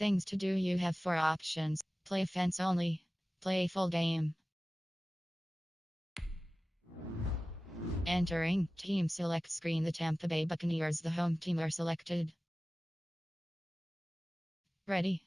Things to do. You have 4 options. Play offense only. Play full game. Entering team select screen. The Tampa Bay Buccaneers, the home team, are selected. Ready.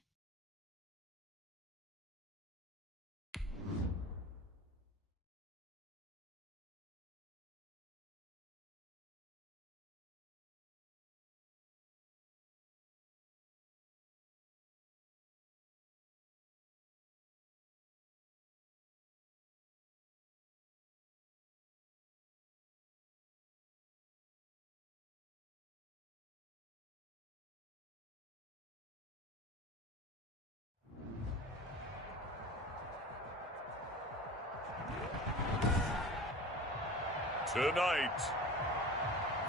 Tonight,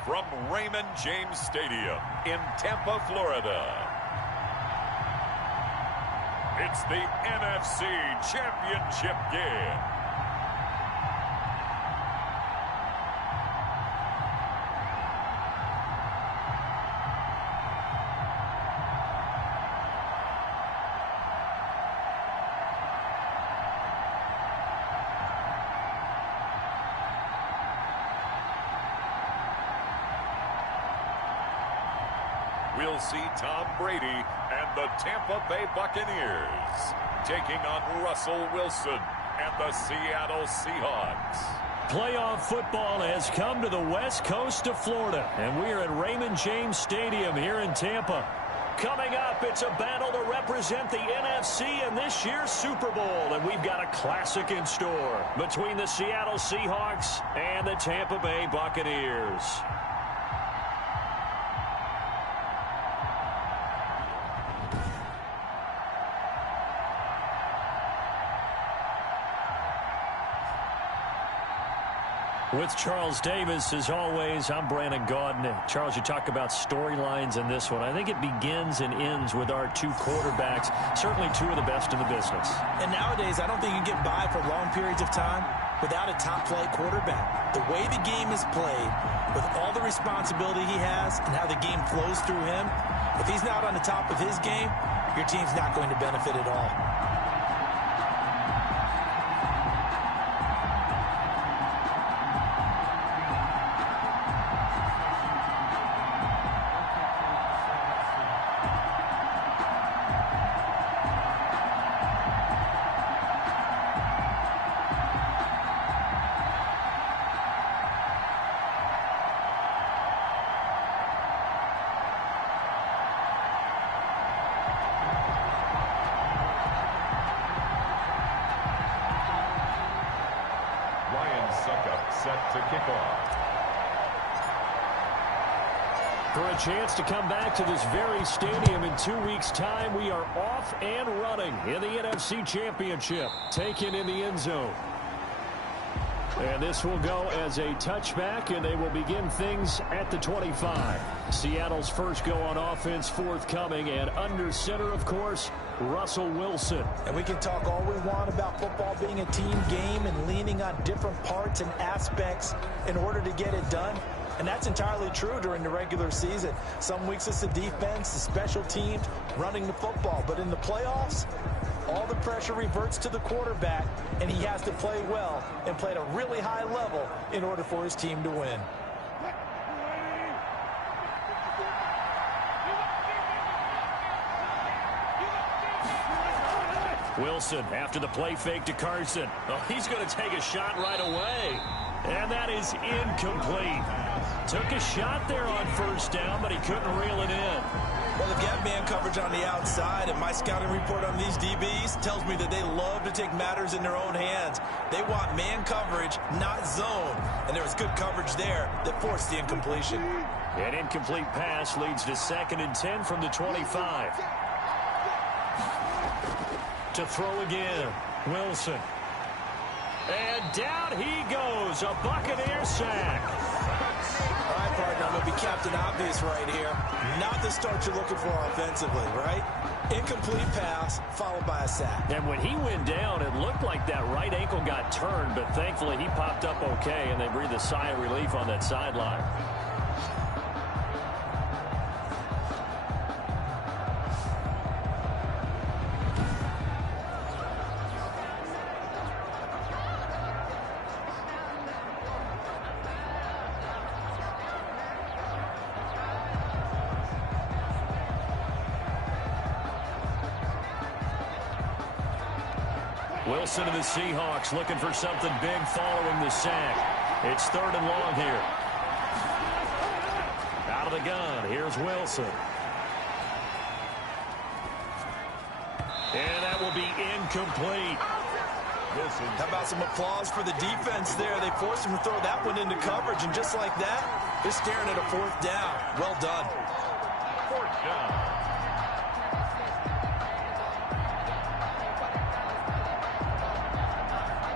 from Raymond James Stadium in Tampa, Florida, it's the NFC Championship game. We'll see Tom Brady and the Tampa Bay Buccaneers taking on Russell Wilson and the Seattle Seahawks. Playoff football has come to the west coast of Florida, and we are at Raymond James Stadium here in Tampa. Coming up, it's a battle to represent the NFC in this year's Super Bowl, and we've got a classic in store between the Seattle Seahawks and the Tampa Bay Buccaneers. With Charles Davis, as always, I'm Brandon Gaudin. Charles, you talk about storylines in this one. I think it begins and ends with our 2 quarterbacks, certainly 2 of the best in the business. And nowadays, I don't think you can get by for long periods of time without a top-flight quarterback. The way the game is played, with all the responsibility he has and how the game flows through him, if he's not on the top of his game, your team's not going to benefit at all. Set to kick off. For a chance to come back to this very stadium in 2 weeks' time, we are off and running in the NFC Championship, taken in the end zone. And this will go as a touchback, and they will begin things at the 25. Seattle's first go on offense forthcoming, and under center, of course, Russell Wilson. And we can talk all we want about football being a team game and leaning on different parts and aspects in order to get it done. And that's entirely true during the regular season. Some weeks it's the defense, the special teams, running the football. But in the playoffs, all the pressure reverts to the quarterback, and he has to play well and play at a really high level in order for his team to win. Wilson after the play fake to Carson. Oh, he's going to take a shot right away. And that is incomplete. Took a shot there on first down, but he couldn't reel it in. Well, they've got man coverage on the outside, and my scouting report on these DBs tells me that they love to take matters in their own hands. They want man coverage, not zone. And there was good coverage there that forced the incompletion. An incomplete pass leads to 2nd and 10 from the 25. To throw again, Wilson. And down he goes, a Buccaneer sack. All right, partner, I'm going to be Captain Obvious right here. Not the start you're looking for offensively, right? Incomplete pass, followed by a sack. And when he went down, it looked like that right ankle got turned, but thankfully he popped up okay, and they breathed a sigh of relief on that sideline. Wilson and the Seahawks looking for something big following the sack. It's 3rd and long here. Out of the gun, here's Wilson. And that will be incomplete. How about some applause for the defense there? They forced him to throw that one into coverage, and just like that, they're staring at a 4th down. Well done. 4th down.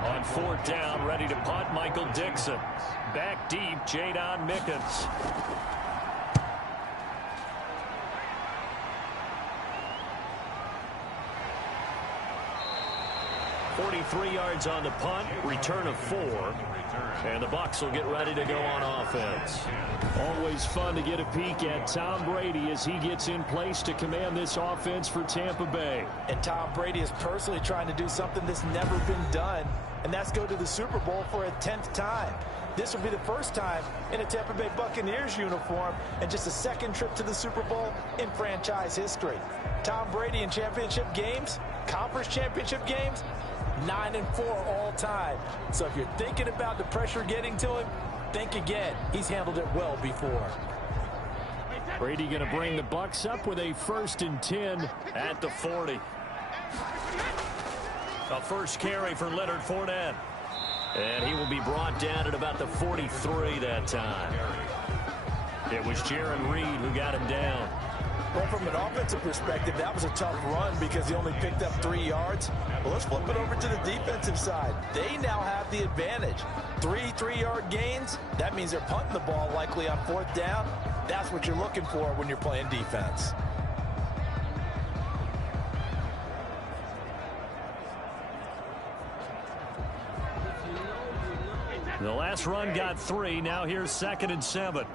On 4th down, ready to punt, Michael Dixon. Back deep, Jadon Mickens. 43 yards on the punt, return of 4, and the Bucs will get ready to go on offense. Always fun to get a peek at Tom Brady as he gets in place to command this offense for Tampa Bay. And Tom Brady is personally trying to do something that's never been done, and that's go to the Super Bowl for a 10th time. This will be the first time in a Tampa Bay Buccaneers uniform and just a 2nd trip to the Super Bowl in franchise history. Tom Brady in championship games, conference championship games, 9-4 all time. So if you're thinking about the pressure getting to him, think again. He's handled it well before. Brady going to bring the Bucs up with a 1st and 10 at the 40. A first carry for Leonard Fournette. And he will be brought down at about the 43 that time. It was Jaron Reed who got him down. Well, from an offensive perspective, that was a tough run because he only picked up 3 yards. Well, let's flip it over to the defensive side. They now have the advantage. 3 3-yard gains. That means they're punting the ball likely on 4th down. That's what you're looking for when you're playing defense. The last run got 3. Now here's 2nd and 7.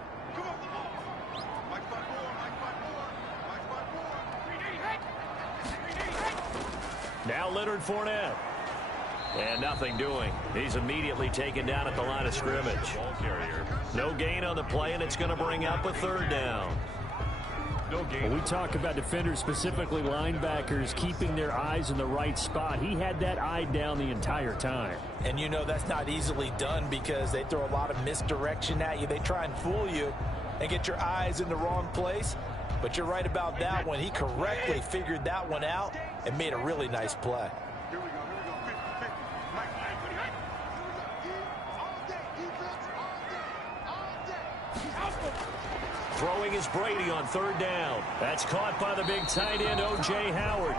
Now Leonard Fournette. And nothing doing. He's immediately taken down at the line of scrimmage. No gain on the play, and it's going to bring up a 3rd down. When we talk about defenders, specifically linebackers, keeping their eyes in the right spot, he had that eye down the entire time. And you know that's not easily done because they throw a lot of misdirection at you. They try and fool you and get your eyes in the wrong place. But you're right about that one. He correctly figured that one out and made a really nice play. Throwing is Brady on 3rd down. That's caught by the big tight end, O.J. Howard.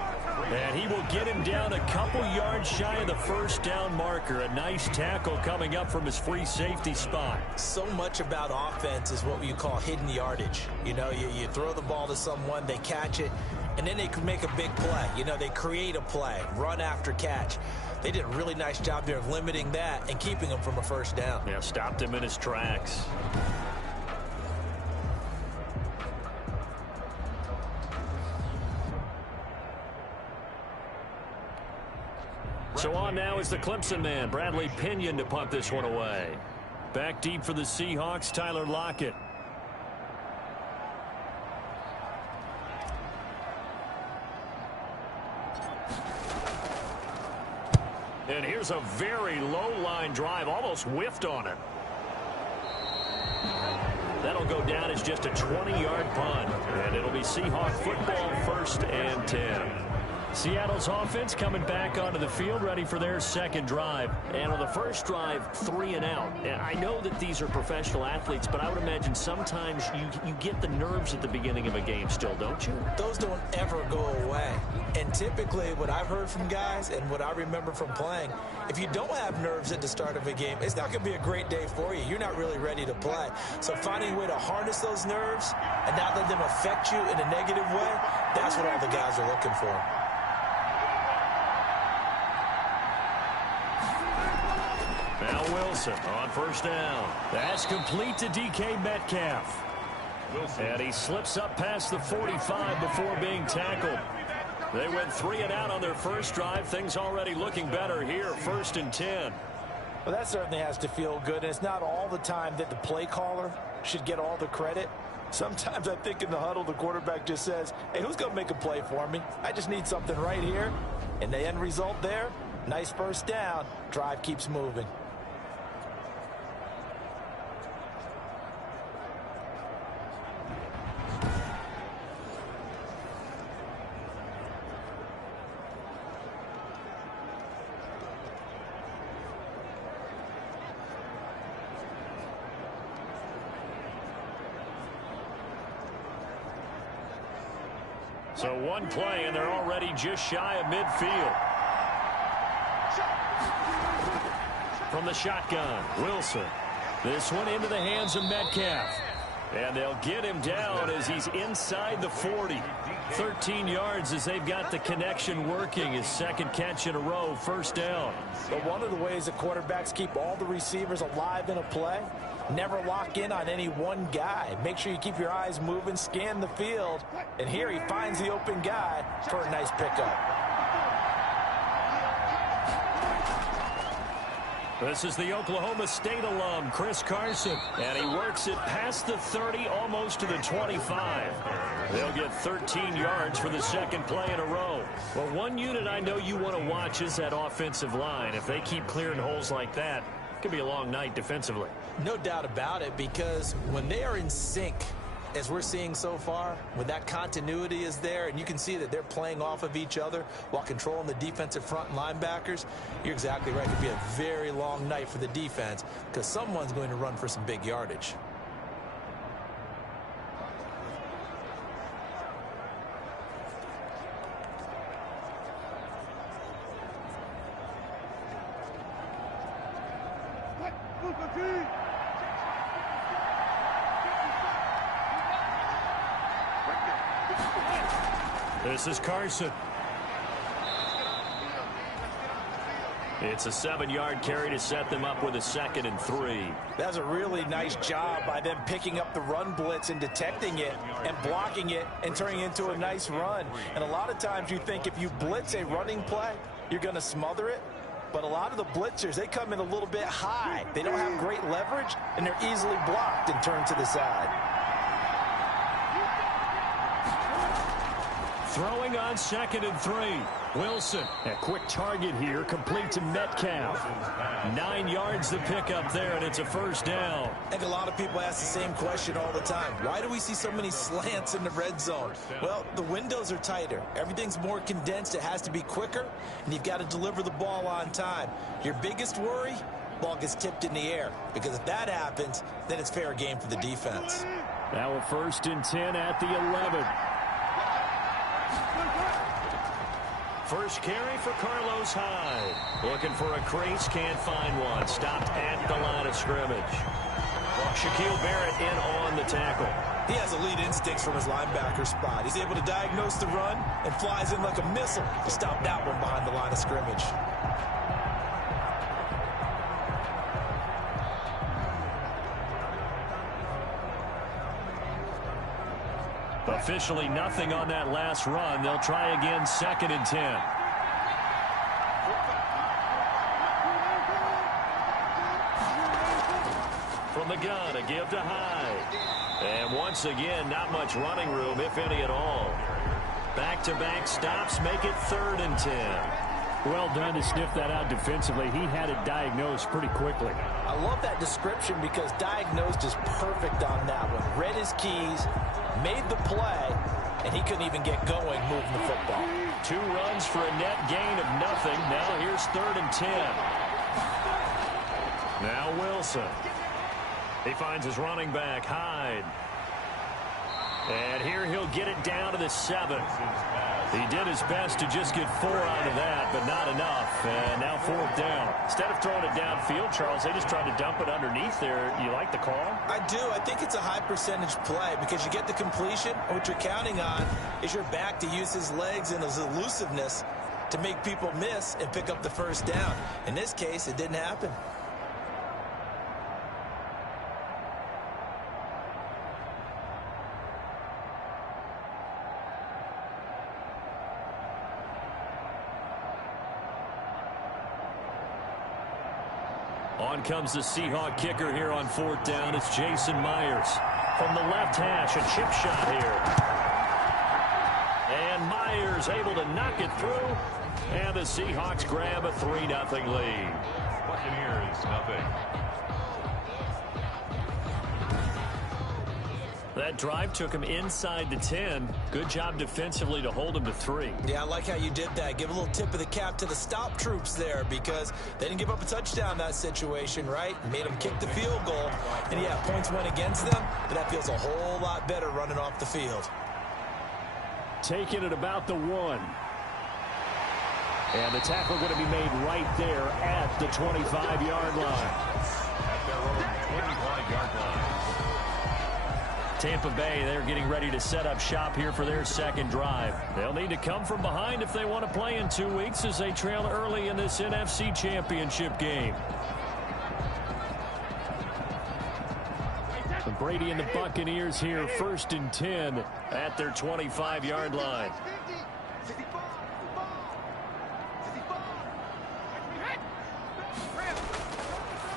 And he will get him down a couple yards shy of the 1st down marker. A nice tackle coming up from his free safety spot. So much about offense is what you call hidden yardage. You know, you throw the ball to someone, they catch it, and then they can make a big play. You know, they create a play, run after catch. They did a really nice job there of limiting that and keeping him from a 1st down. Yeah, stopped him in his tracks. So on now is the Clemson man, Bradley Pinion, to punt this one away. Back deep for the Seahawks, Tyler Lockett. And here's a very low-line drive, almost whiffed on it. That'll go down as just a 20-yard punt, and it'll be Seahawk football, 1st and 10. Seattle's offense coming back onto the field, ready for their 2nd drive. And on the first drive, 3 and out. And I know that these are professional athletes, but I would imagine sometimes you get the nerves at the beginning of a game still, don't you? Those don't ever go away. And typically what I've heard from guys and what I remember from playing, if you don't have nerves at the start of a game, it's not going to be a great day for you. You're not really ready to play. So finding a way to harness those nerves and not let them affect you in a negative way, that's what all the guys are looking for. Now Wilson on 1st down. That's complete to DK Metcalf. And he slips up past the 45 before being tackled. They went 3 and out on their first drive. Things already looking better here, 1st and 10. Well, that certainly has to feel good. And it's not all the time that the play caller should get all the credit. Sometimes I think in the huddle, the quarterback just says, hey, who's going to make a play for me? I just need something right here. And the end result there, Nice first down. Drive keeps moving. So one play, and they're already just shy of midfield. From the shotgun, Wilson. This one into the hands of Metcalf. And they'll get him down as he's inside the 40. 13 yards as they've got the connection working. His second catch in a row, first down. But one of the ways that quarterbacks keep all the receivers alive in a play, never lock in on any one guy. Make sure you keep your eyes moving, scan the field. And here he finds the open guy for a nice pickup. This is the Oklahoma State alum, Chris Carson. And he works it past the 30, almost to the 25. They'll get 13 yards for the second play in a row. Well, one unit I know you want to watch is that offensive line. If they keep clearing holes like that, it could be a long night defensively. No doubt about it, because when they are in sync, as we're seeing so far, when that continuity is there and you can see that they're playing off of each other while controlling the defensive front and linebackers, you're exactly right. It could be a very long night for the defense because someone's going to run for some big yardage. This is Carson. It's a 7-yard carry to set them up with a 2nd and 3. That's a really nice job by them picking up the run blitz and detecting it and blocking it and turning it into a nice run. And a lot of times you think if you blitz a running play, you're going to smother it. But a lot of the blitzers, they come in a little bit high. They don't have great leverage, and they're easily blocked and turned to the side. Throwing on 2nd and 3. Wilson, a quick target here, complete to Metcalf. 9 yards to pick up there, and it's a first down. I think a lot of people ask the same question all the time. Why do we see so many slants in the red zone? Well, the windows are tighter. Everything's more condensed. It has to be quicker, and you've got to deliver the ball on time. Your biggest worry, ball gets tipped in the air, because if that happens, then it's fair game for the defense. Now a 1st and 10 at the 11. First carry for Carlos Hyde. Looking for a crease, can't find one. Stopped at the line of scrimmage. Shaquille Barrett in on the tackle. He has elite instincts from his linebacker spot. He's able to diagnose the run and flies in like a missile to stop that one behind the line of scrimmage. Officially nothing on that last run. They'll try again, 2nd and 10. From the gun, a give to Hyde. And once again, not much running room, if any at all. Back-to-back stops make it 3rd and 10. Well done to sniff that out defensively. He had it diagnosed pretty quickly. I love that description because diagnosed is perfect on that one. Read his keys, made the play, and he couldn't even get going moving the football. 2 runs for a net gain of nothing. Now here's 3rd and 10. Now Wilson. He finds his running back, Hyde. And here he'll get it down to the 7. He did his best to just get 4 out of that, but not enough. And now 4th down. Instead of throwing it downfield, Charles, they just tried to dump it underneath there. You like the call? I do. I think it's a high percentage play because you get the completion, and what you're counting on is your back to use his legs and his elusiveness to make people miss and pick up the first down. In this case, it didn't happen. On comes the Seahawk kicker here on 4th down. It's Jason Myers. From the left hash, a chip shot here. And Myers able to knock it through. And the Seahawks grab a 3-0 lead. Buccaneers, nothing. That drive took him inside the 10. Good job defensively to hold him to 3. Yeah, I like how you did that. Give a little tip of the cap to the stop troops there because they didn't give up a touchdown in that situation, right? Made them kick the field goal. And, yeah, points went against them, but that feels a whole lot better running off the field. Taking it about the 1. And the tackle going to be made right there at the 25-yard line. At their own 25-yard line. Tampa Bay, they're getting ready to set up shop here for their second drive. They'll need to come from behind if they want to play in 2 weeks as they trail early in this NFC Championship game. Brady and the Buccaneers here, 1st and 10 at their 25-yard line.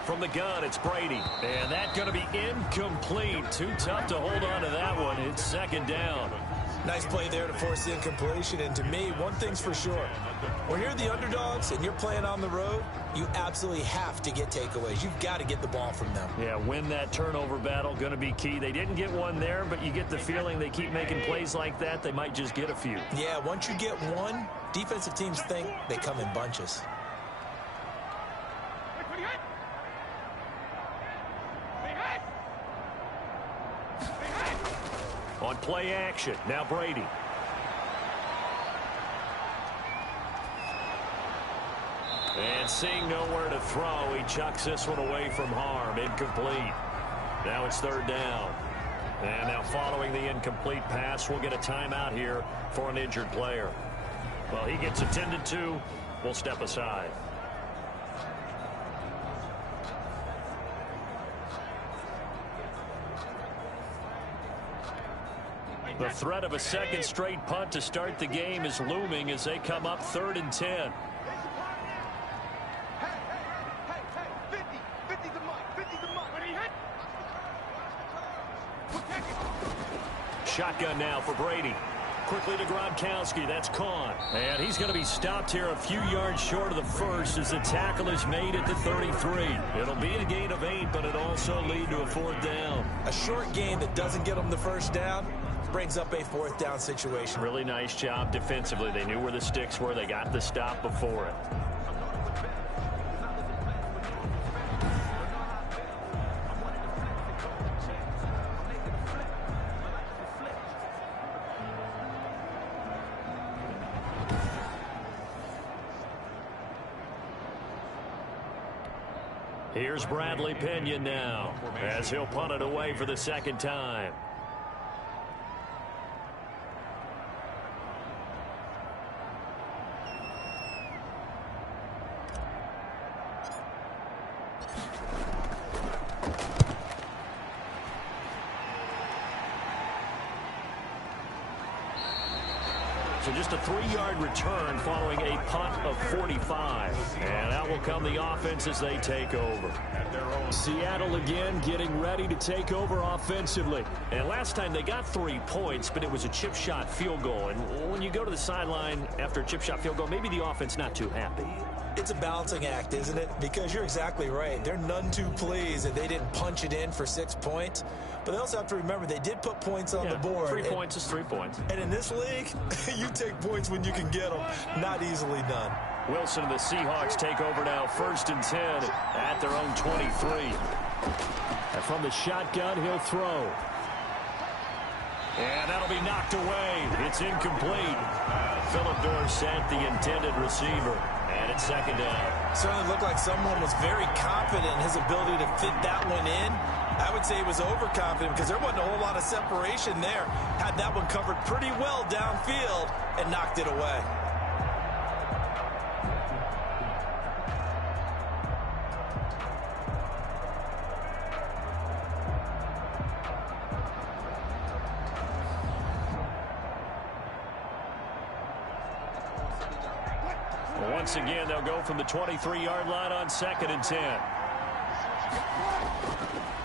From the gun, it's Brady. And that's going to be incomplete. Too tough to hold on to that one. It's 2nd down. Nice play there to force the incompletion. And to me, one thing's for sure. When you're the underdogs and you're playing on the road, you absolutely have to get takeaways. You've got to get the ball from them. Yeah, win that turnover battle, going to be key. They didn't get one there, but you get the feeling they keep making plays like that, they might just get a few. Yeah, once you get one, defensive teams think they come in bunches. On play action, now Brady. And seeing nowhere to throw, he chucks this one away from harm. Incomplete. Now it's 3rd down. And now following the incomplete pass, we'll get a timeout here for an injured player. Well, he gets attended to. We'll step aside. The threat of a second straight punt to start the game is looming as they come up 3rd and 10. Shotgun now for Brady. Quickly to Gronkowski. That's Kahn. And he's going to be stopped here a few yards short of the first as the tackle is made at the 33. It'll be a gain of 8, but it also lead to a 4th down. A short gain that doesn't get them the first down brings up a 4th down situation. Really nice job defensively. They knew where the sticks were. They got the stop before it. Here's Bradley Pinion now as he'll punt it away for the 2nd time. So just a 3-yard return following a punt of 45. And out will come the offense as they take over. Seattle again getting ready to take over offensively. And last time they got 3 points, but it was a chip shot field goal. And when you go to the sideline after a chip shot field goal, maybe the offense not too happy. It's a balancing act, isn't it? Because you're exactly right. They're none too pleased that they didn't punch it in for 6 points. But they also have to remember they did put points on the board. 3 points is 3 points. And in this league, you take points when you can get them. Not easily done. Wilson and the Seahawks take over now, 1st and 10 at their own 23. And from the shotgun, he'll throw. And that'll be knocked away. It's incomplete. Philip Dorsett, the intended receiver. And it's 2nd down. Certainly looked like someone was very confident in his ability to fit that one in. I would say he was overconfident because there wasn't a whole lot of separation there. Had that one covered pretty well downfield and knocked it away. Once again, they'll go from the 23-yard line on 2nd and 10.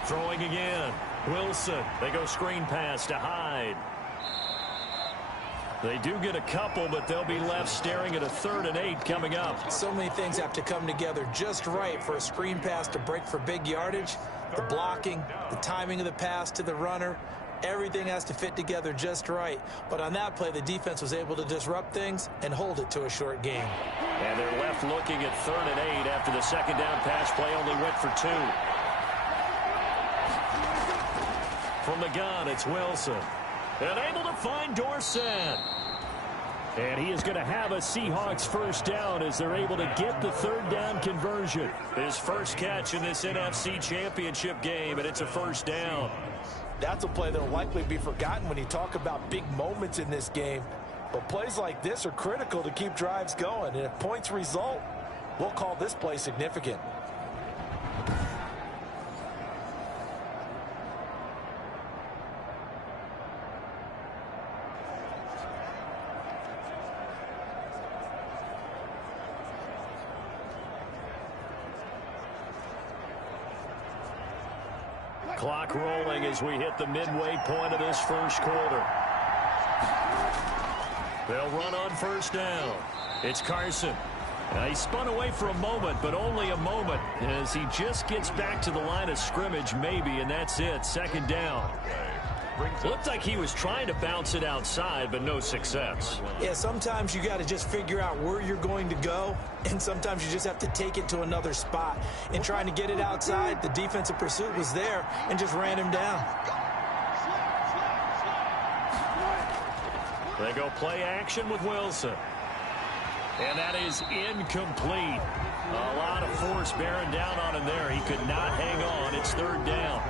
Throwing again. Wilson. They go screen pass to Hyde. They do get a couple, but they'll be left staring at a 3rd and 8 coming up. So many things have to come together just right for a screen pass to break for big yardage. The blocking, the timing of the pass to the runner, everything has to fit together just right. But on that play, the defense was able to disrupt things and hold it to a short game. And they're left looking at 3rd and 8 after the second down pass play only went for 2. From the gun, it's Wilson. And able to find Dorsett. And he is going to have a Seahawks first down as they're able to get the 3rd down conversion. His first catch in this NFC Championship game, and it's a first down. That's a play that will likely be forgotten when you talk about big moments in this game. But plays like this are critical to keep drives going. And if points result, we'll call this play significant. Clock rolling as we hit the midway point of this first quarter. They'll run on first down. It's Carson. He spun away for a moment, but only a moment, as he just gets back to the line of scrimmage maybe, and that's it. 2nd down. Looked like he was trying to bounce it outside, but no success. Yeah, sometimes you got to just figure out where you're going to go, and sometimes you just have to take it to another spot. In trying to get it outside, the defensive pursuit was there and just ran him down. They go play action with Wilson. And that is incomplete. A lot of force bearing down on him there. He could not hang on. It's 3rd down.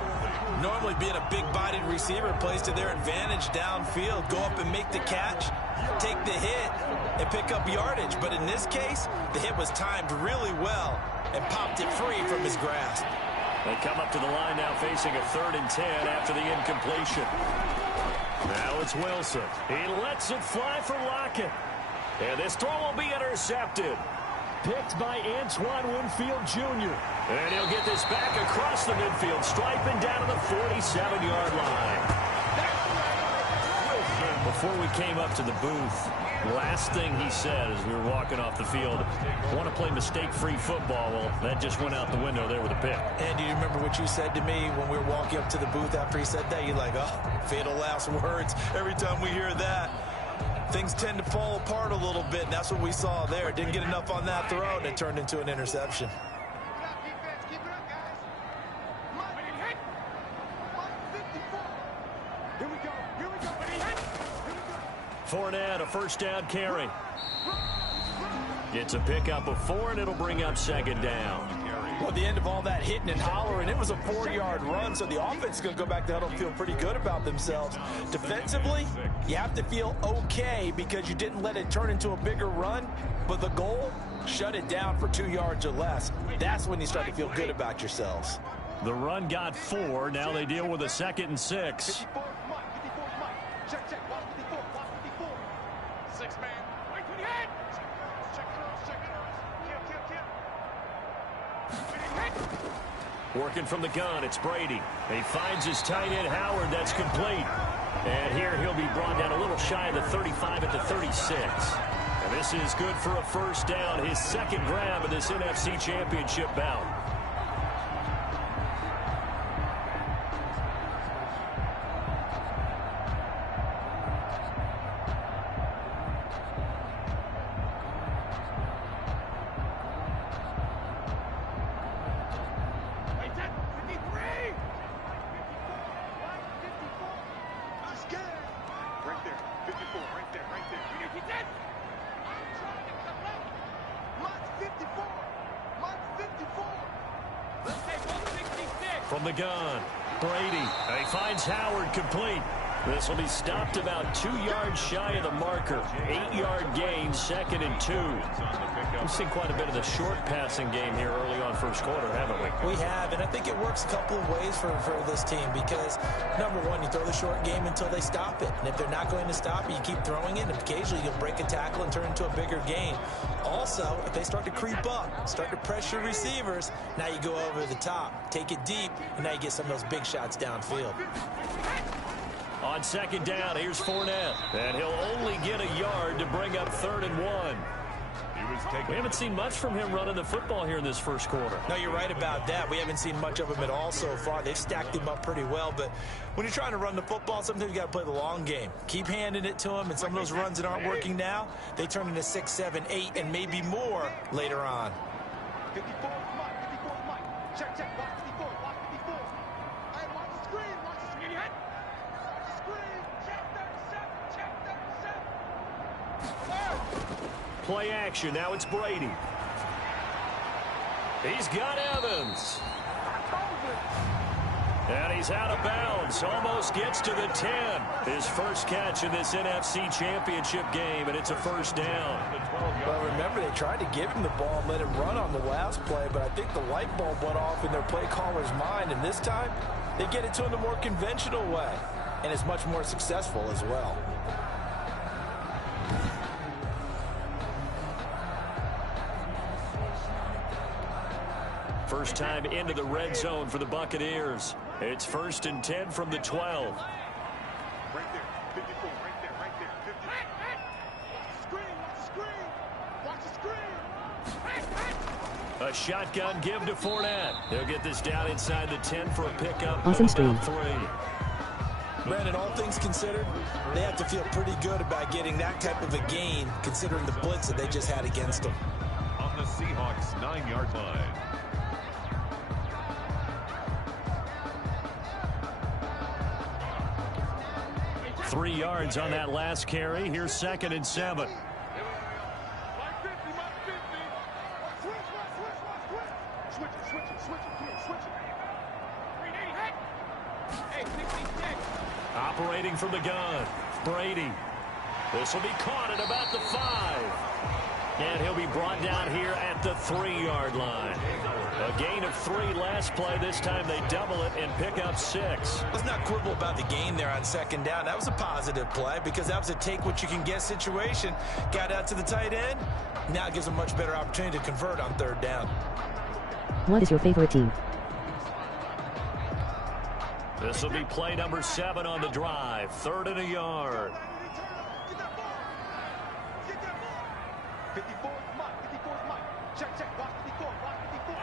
Normally being a big-bodied receiver plays to their advantage downfield. Go up and make the catch, take the hit, and pick up yardage. But in this case, the hit was timed really well and popped it free from his grasp. They come up to the line now facing a 3rd and 10 after the incompletion. Now it's Wilson. He lets it fly for Lockett. And this throw will be intercepted. Picked by Antoine Winfield Jr. And he'll get this back across the midfield, striping down to the 47-yard line. Before we came up to the booth, last thing he said as we were walking off the field, want to play mistake-free football. Well, that just went out the window there with a pick. And do you remember what you said to me when we were walking up to the booth after he said that? You're like, oh, fatal last words. Every time we hear that, things tend to fall apart a little bit, and that's what we saw there. Didn't get enough on that throw, and it turned into an interception. Fournette, a first down carry. Gets a pickup of 4, and it'll bring up 2nd down. Well, at the end of all that hitting and hollering, it was a 4-yard run, so the offense is going to go back to huddle and feel pretty good about themselves. Defensively, you have to feel okay because you didn't let it turn into a bigger run, but the goal, shut it down for 2 yards or less. That's when you start to feel good about yourselves. The run got 4. Now they deal with a 2nd and 6. Working from the gun, it's Brady. He finds his tight end, Howard. That's complete. And here he'll be brought down a little shy of the 35 at the 36. And this is good for a first down. His 2nd grab in this NFC Championship bout. From the gun, Brady. He finds Howard complete. This will be stopped about 2 yards shy of the marker. 8-yard gain, 2nd and 2. We've seen quite a bit of the short passing game here early on first quarter, haven't we? We have, and I think it works a couple of ways for this team because, number one, you throw the short game until they stop it. And if they're not going to stop it, you keep throwing it, and occasionally you'll break a tackle and turn into a bigger gain. Also, if they start to creep up, start to pressure receivers, now you go over the top, take it deep, and now you get some of those big shots downfield. On second down, here's Fournette. And he'll only get a yard to bring up 3rd and 1. We haven't seen much from him running the football here in this first quarter. No, you're right about that. We haven't seen much of him at all so far. They've stacked him up pretty well. But when you're trying to run the football, sometimes you got to play the long game. Keep handing it to him. And some of those runs that aren't working now, they turn into 6, 7, 8, and maybe more later on. 54 Mike. 54 Mike. Check. Watch 54. Watch 54. Hey, watch the screen. Watch the screen. Watch the screen. Check 37. Check 37. Play action. Now it's Brady. He's got Evans. And he's out of bounds. Almost gets to the 10. His first catch in this NFC Championship game, and it's a first down. Well, remember, they tried to give him the ball and let him run on the last play, but I think the light bulb went off in their play caller's mind, and this time they get it to him the more conventional way, and it's much more successful as well. First time into the red zone for the Buccaneers. It's 1st and 10 from the 12. Right there. 54. Right there. 50. Watch the screen. A shotgun give to Fournette. He'll get this down inside the 10 for a pickup. Awesome stream. 3. Brandon, all things considered, they have to feel pretty good about getting that type of a gain, considering the blitz that they just had against them. On the Seahawks 9-yard line. Three yards on that last carry. Here's 2nd and 7. Operating from the gun, Brady. This will be caught at about the 5. And he'll be brought down here at the 3-yard line. A gain of 3 last play. This time they double it and pick up 6. Let's not quibble about the gain there on 2nd down. That was a positive play because that was a take-what-you-can-get situation. Got out to the tight end. Now it gives them a much better opportunity to convert on 3rd down. What is your favorite team? This will be play number 7 on the drive. 3rd and a yard. 54 Mike. 54 Mike. Check. Watch 54. Watch 54.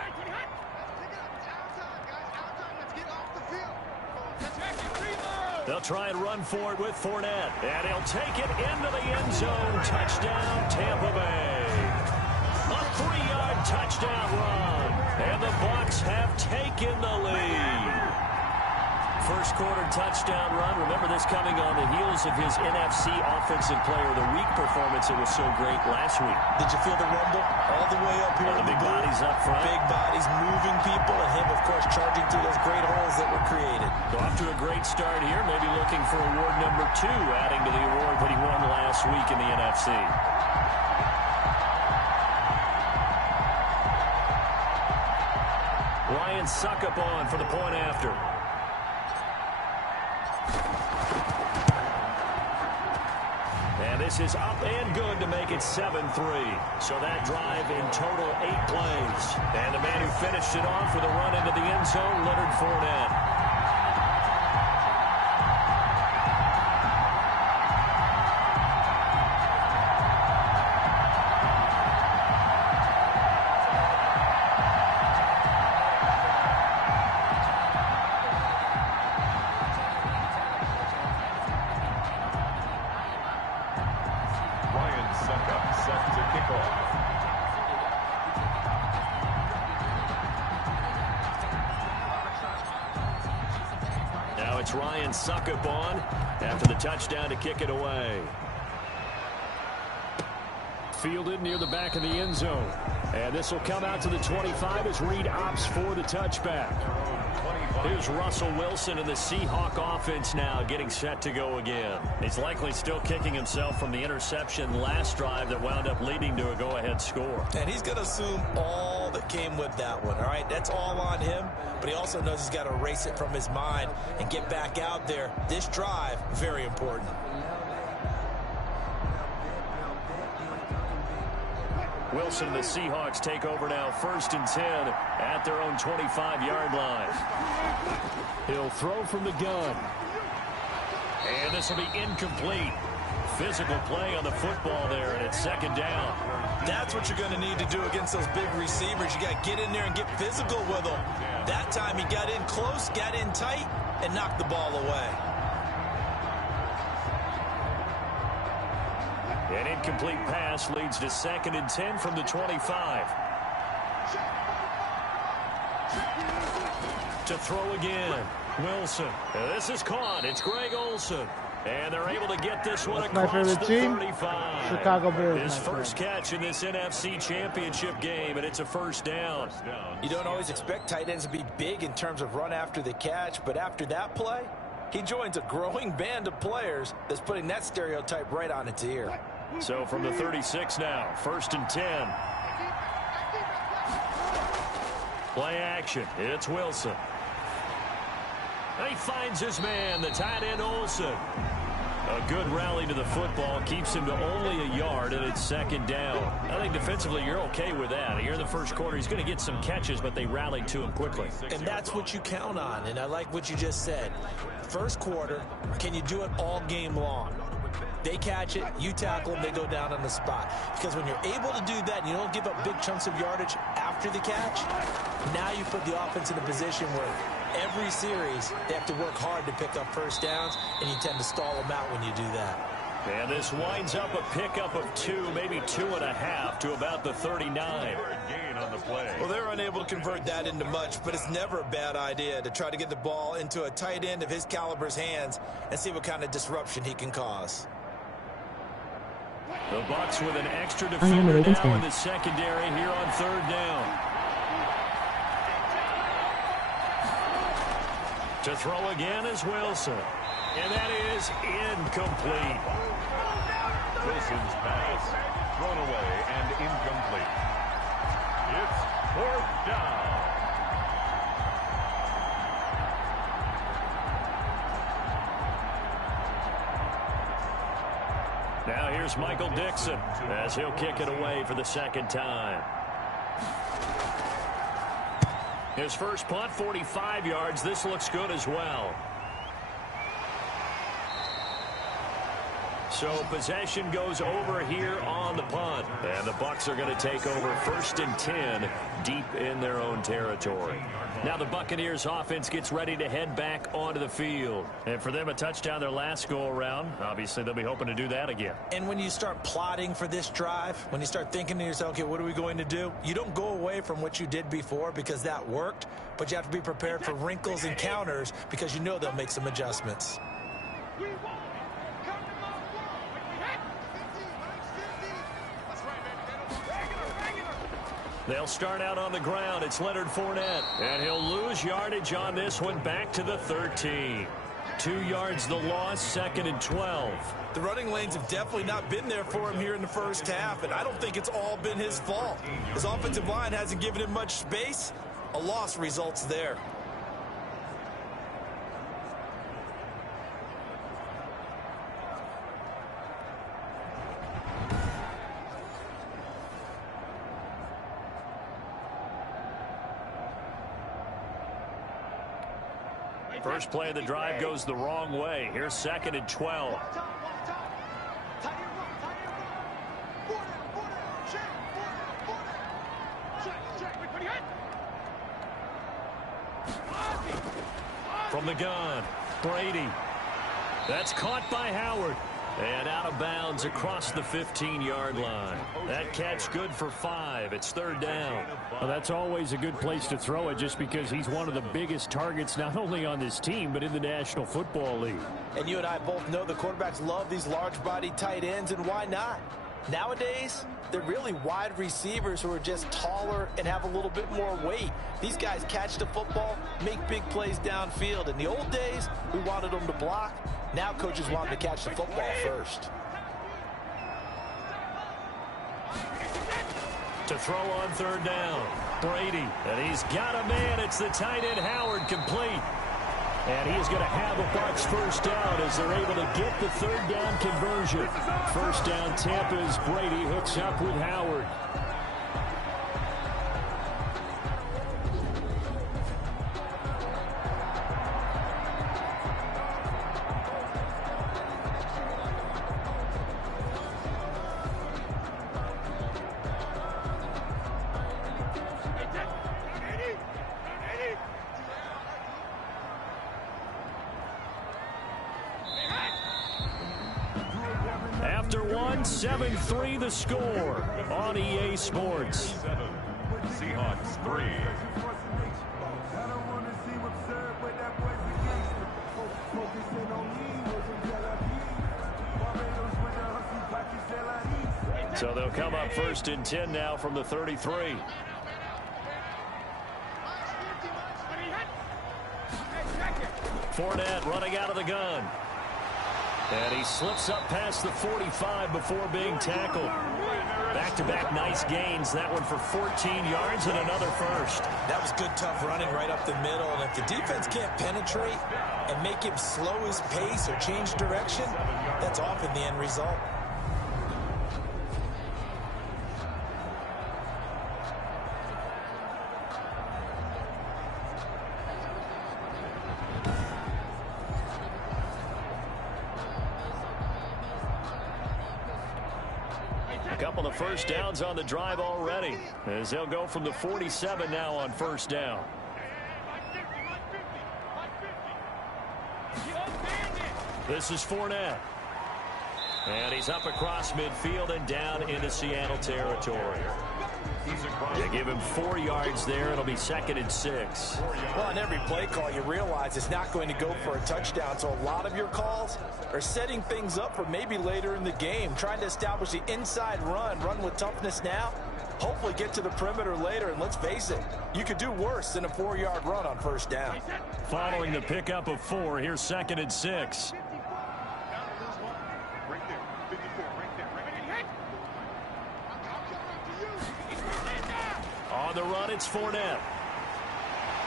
Let's get off the field. They'll try and run for it with Fournette. And he'll take it into the end zone. Touchdown, Tampa Bay. A 3-yard touchdown run. And the Bucs have taken the lead. First quarter touchdown run. Remember this coming on the heels of his NFC Offensive Player of the Week performance. It was so great last week. Did you feel the rumble all the way up here? The big bodies up front. Big bodies moving people, and him, of course, charging through those great holes that were created. So off to a great start here. Maybe looking for award number 2, adding to the award that he won last week in the NFC. Ryan Succop for the point after. And this is up and good to make it 7-3. So that drive in total 8 plays. And the man who finished it off with a run into the end zone, Leonard Fournette. It's Ryan Succop after the touchdown to kick it away. Fielded near the back of the end zone. And this will come out to the 25 as Reed opts for the touchback. Here's Russell Wilson and the Seahawk offense now getting set to go again. He's likely still kicking himself from the interception last drive that wound up leading to a go-ahead score. And he's going to assume all that came with that one, all right? That's all on him, but he also knows he's got to erase it from his mind and get back out there. This drive, very important. Wilson and the Seahawks take over now, 1st and 10 at their own 25-yard line. He'll throw from the gun. And this will be incomplete. Physical play on the football there, and it's second down. That's what you're going to need to do against those big receivers. You got to get in there and get physical with them. That time he got in close, got in tight, and knocked the ball away. An incomplete pass leads to 2nd and 10 from the 25. To throw again, Wilson. This is caught. It's Greg Olsen. And they're able to get this one across the 35. Chicago Bears. His first catch in this NFC Championship game, and it's a first down. You don't always expect tight ends to be big in terms of run after the catch, but after that play, he joins a growing band of players that's putting that stereotype right on its ear. So from the 36 now, 1st and 10. Play action. It's Wilson. He finds his man, the tight end Olsen. A good rally to the football keeps him to only a yard, and it's 2nd down. I think defensively you're okay with that. Here in the first quarter, he's going to get some catches, but they rallied to him quickly. And that's what you count on, and I like what you just said. First quarter, can you do it all game long? They catch it, you tackle them, they go down on the spot. Because when you're able to do that and you don't give up big chunks of yardage after the catch, now you put the offense in a position where every series they have to work hard to pick up first downs, and you tend to stall them out when you do that. And this winds up a pickup of 2, maybe 2.5 to about the 39. Gain on the play. Well, they're unable to convert that into much, but it's never a bad idea to try to get the ball into a tight end of his caliber's hands and see what kind of disruption he can cause. The Bucs with an extra defender now in the secondary here on 3rd down. To throw again is Wilson. And that is incomplete. Wilson's pass thrown away and incomplete. It's 4th down. Now here's Michael Dixon as he'll kick it away for the 2nd time. His first punt, 45 yards. This looks good as well. So possession goes over here on the punt. And the Bucs are going to take over 1st and 10 deep in their own territory. Now the Buccaneers offense gets ready to head back onto the field. And for them, a touchdown their last go-around. Obviously, they'll be hoping to do that again. And when you start plotting for this drive, when you start thinking to yourself, okay, what are we going to do? You don't go away from what you did before because that worked, but you have to be prepared for wrinkles and counters because you know they'll make some adjustments. They'll start out on the ground. It's Leonard Fournette. And he'll lose yardage on this one back to the 13. 2 yards the loss, 2nd and 12. The running lanes have definitely not been there for him here in the first half, and I don't think it's all been his fault. His offensive line hasn't given him much space. A loss results there. First play of the drive goes the wrong way. Here's 2nd and 12. From the gun, Brady. That's caught by Howard. And out of bounds across the 15-yard line. That catch good for 5. It's 3rd down. Well, that's always a good place to throw it just because he's one of the biggest targets not only on this team but in the National Football League. And you and I both know the quarterbacks love these large-bodied tight ends, and why not? Nowadays, they're really wide receivers who are just taller and have a little bit more weight. These guys catch the football, make big plays downfield. In the old days, we wanted them to block. Now coaches want them to catch the football first. To throw on 3rd down, Brady. And he's got a man. It's the tight end Howard, complete. And he is going to have a Bucs first down as they're able to get the 3rd down conversion. First down Tampa as Brady hooks up with Howard. 7-3 the score on EA Sports. Seahawks 3. So they'll come up 1st and 10 now from the 33. Fournette running out of the gun. And he slips up past the 45 before being tackled. Back-to-back nice gains. That one for 14 yards and another first. That was good, tough running right up the middle. And if the defense can't penetrate and make him slow his pace or change direction, that's often the end result. Couple of first downs on the drive already, as they'll go from the 47 now on 1st down. This is Fournette. And he's up across midfield and down into Seattle territory. They give him 4 yards there. It'll be 2nd and 6. Well, on every play call, you realize it's not going to go for a touchdown. So a lot of your calls are setting things up for maybe later in the game, trying to establish the inside run with toughness now, hopefully get to the perimeter later. And let's face it, you could do worse than a 4-yard run on 1st down. Following the pickup of 4, here's 2nd and 6. On the run, it's Fournette.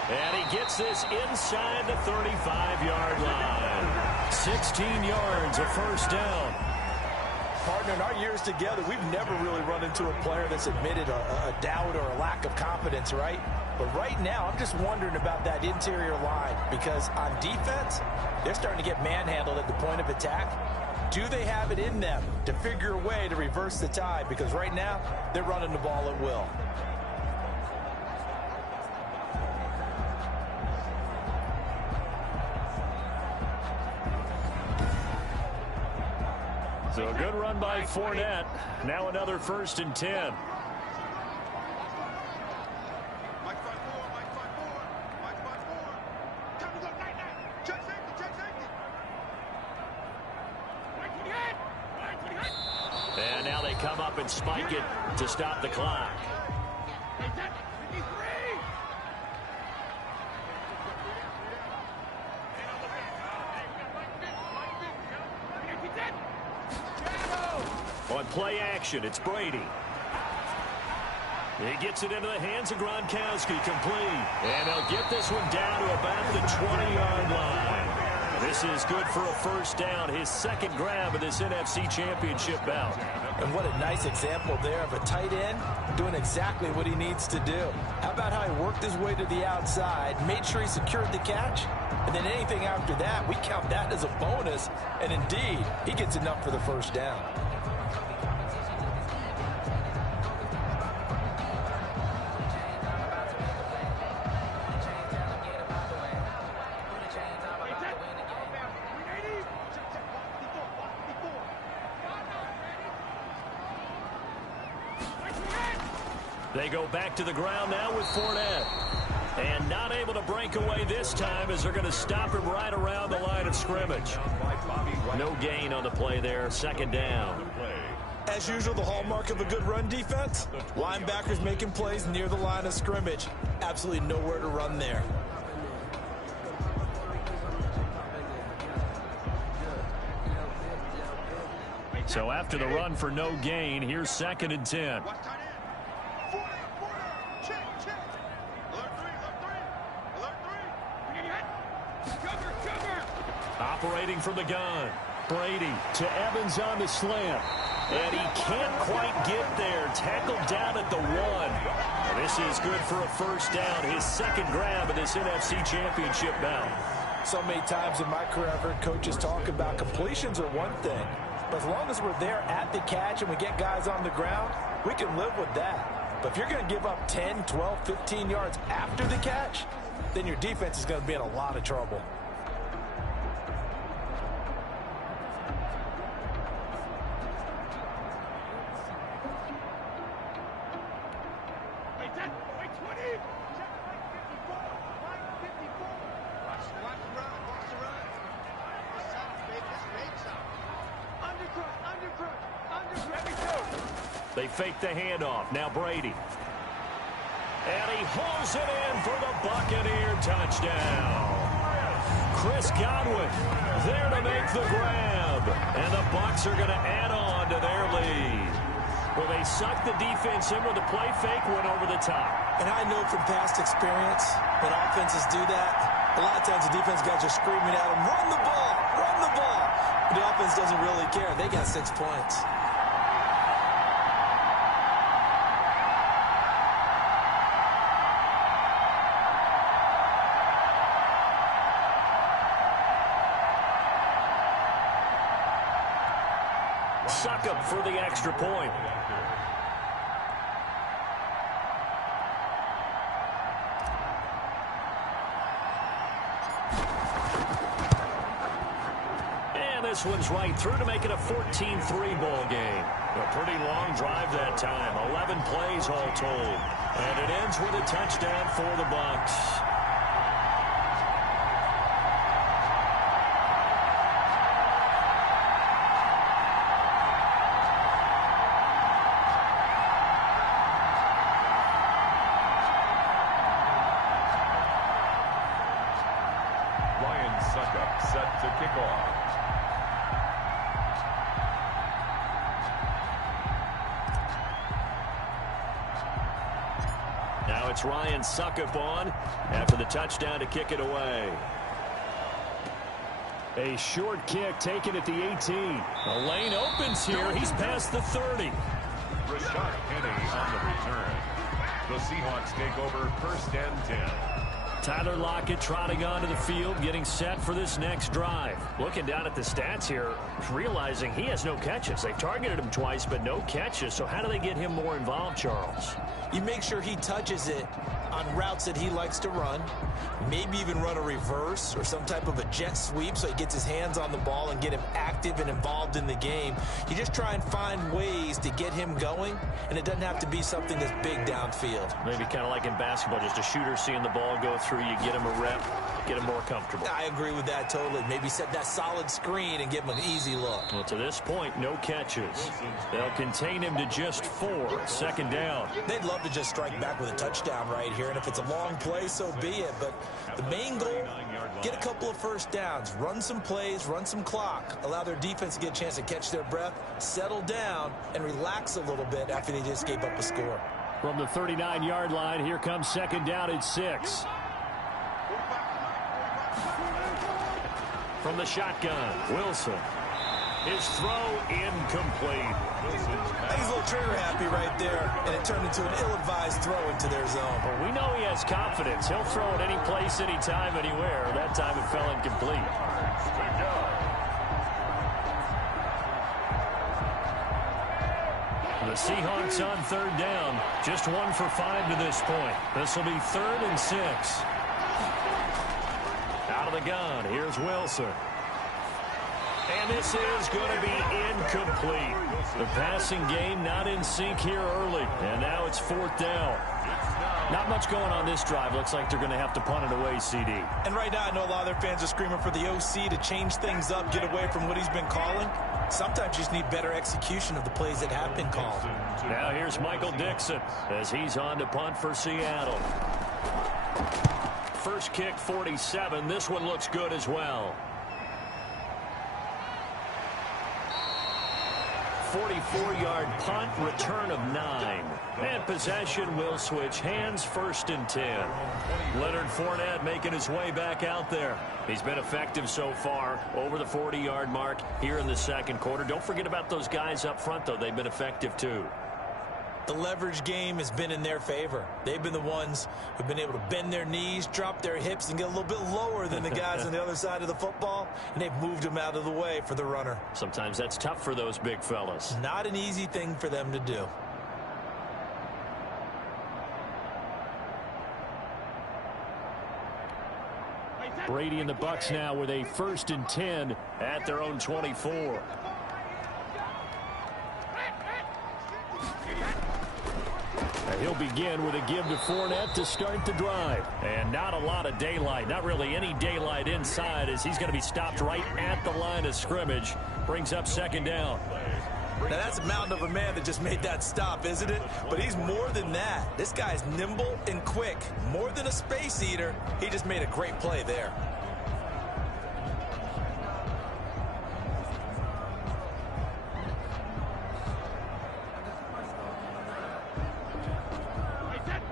And he gets this inside the 35-yard line. 16 yards, a 1st down. Partner, in our years together, we've never really run into a player that's admitted a doubt or a lack of confidence, right? But right now, I'm just wondering about that interior line, because on defense, they're starting to get manhandled at the point of attack. Do they have it in them to figure a way to reverse the tide? Because right now, they're running the ball at will. So a good run by Fournette. Now another 1st and 10. And now they come up and spike it to stop the clock. On play action, it's Brady. He gets it into the hands of Gronkowski, complete. And they'll get this one down to about the 20-yard line. This is good for a 1st down, his 2nd grab of this NFC Championship bout. And what a nice example there of a tight end doing exactly what he needs to do. How about how he worked his way to the outside, made sure he secured the catch, and then anything after that, we count that as a bonus. And indeed, he gets enough for the 1st down. They go back to the ground now with Fournette. And not able to break away this time as they're going to stop him right around the line of scrimmage. No gain on the play there, 2nd down. As usual, the hallmark of a good run defense, linebackers making plays near the line of scrimmage. Absolutely nowhere to run there. So after the run for no gain, here's 2nd and 10. Operating from the gun. Brady to Evans on the slant. And he can't quite get there. Tackled down at the 1. And this is good for a 1st down. His 2nd grab of this NFC Championship bout. So many times in my career, I've heard coaches talk about completions are one thing. But as long as we're there at the catch and we get guys on the ground, we can live with that. But if you're going to give up 10, 12, 15 yards after the catch, then your defense is going to be in a lot of trouble. They fake the handoff. Now Brady. And he hauls it in for the Buccaneer touchdown. Chris Godwin there to make the grab. And the Bucs are going to add on to their lead. Well, they sucked the defense in with a play fake, went over the top. And I know from past experience, when offenses do that, a lot of times the defense guys are screaming at them, run the ball, run the ball. But the offense doesn't really care. They got 6 points. Suck up for the extra point. And this one's right through to make it a 14-3 ball game. A pretty long drive that time. 11 plays all told. And it ends with a touchdown for the Bucs. Set to kick off. Now it's Ryan Suckup on after the touchdown to kick it away. A short kick taken at the 18. The lane opens here. He's past the 30. Rashad Penny on the return. The Seahawks take over 1st and 10. Tyler Lockett trotting onto the field, getting set for this next drive. Looking down at the stats here, realizing he has no catches. They've targeted him twice, but no catches. So how do they get him more involved, Charles? You make sure he touches it on routes that he likes to run. Maybe even run a reverse or some type of a jet sweep so he gets his hands on the ball and get him active and involved in the game. You just try and find ways to get him going, and it doesn't have to be something that's big downfield. Maybe kind of like in basketball, just a shooter seeing the ball go through, you get him a rep, get him more comfortable. I agree with that totally. Maybe set that solid screen and give him an easy look. Well, to this point, no catches. They'll contain him to just 4. 2nd down. They'd love to just strike back with a touchdown right here, and if it's a long play, so be it. But the main goal, get a couple of first downs, run some plays, run some clock, allow their defense to get a chance to catch their breath, settle down, and relax a little bit after they just gave up a score. From the 39-yard line, here comes 2nd down at 6. From the shotgun, Wilson. His throw incomplete. He's a little trigger happy right there, and it turned into an ill-advised throw into their zone. Well, we know he has confidence. He'll throw it any place, anytime, anywhere. That time it fell incomplete. The Seahawks on 3rd down. Just 1 for 5 to this point. This will be 3rd and 6. Out of the gun, here's Wilson. And this is going to be incomplete. The passing game not in sync here early. And now it's 4th down. Not much going on this drive. Looks like they're going to have to punt it away, CD. And right now I know a lot of their fans are screaming for the OC to change things up, get away from what he's been calling. Sometimes you just need better execution of the plays that have been called. Now here's Michael Dixon as he's on to punt for Seattle. First kick, 47. This one looks good as well. 44-yard punt, return of 9. And possession will switch hands, 1st and 10. Leonard Fournette making his way back out there. He's been effective so far, over the 40-yard mark here in the 2nd quarter. Don't forget about those guys up front, though. They've been effective, too. The leverage game has been in their favor. They've been the ones who've been able to bend their knees, drop their hips, and get a little bit lower than the guys on the other side of the football, and they've moved them out of the way for the runner. Sometimes that's tough for those big fellas. Not an easy thing for them to do. Brady and the Bucs now with a 1st and 10 at their own 24. And he'll begin with a give to Fournette to start the drive. And not a lot of daylight, not really any daylight inside, as he's going to be stopped right at the line of scrimmage. Brings up 2nd down. Now, that's a mountain of a man that just made that stop, isn't it? But he's more than that. This guy's nimble and quick. More than a space eater, he just made a great play there.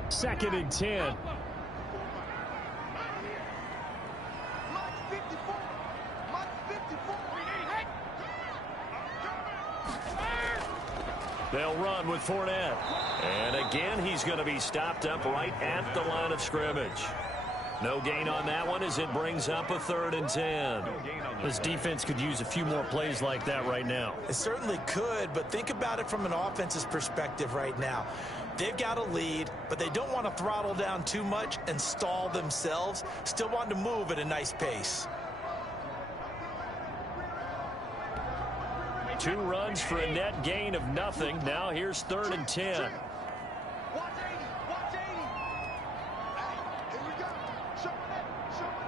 Second and 10. They'll run with Fournette. And again, he's going to be stopped up right at the line of scrimmage. No gain on that one as it brings up a 3rd and 10. This defense could use a few more plays like that right now. It certainly could, but think about it from an offense's perspective right now. They've got a lead, but they don't want to throttle down too much and stall themselves. Still want to move at a nice pace. 2 runs for a net gain of nothing. Now here's 3rd and 10. Watch 80. Watch 80. Hey, here we go. Showing it. Showing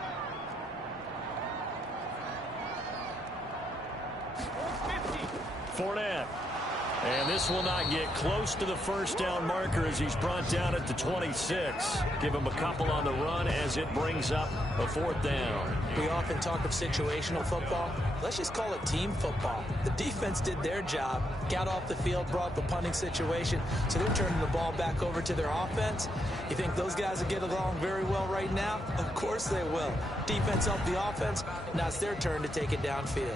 it. 50. Fournette. And this will not get close to the first down marker as he's brought down at the 26. Give him a couple on the run as it brings up a 4th down. We often talk of situational football. Let's just call it team football. The defense did their job, got off the field, brought up a punting situation, so they're turning the ball back over to their offense. You think those guys will get along very well right now? Of course they will. Defense helped the offense. Now it's their turn to take it downfield.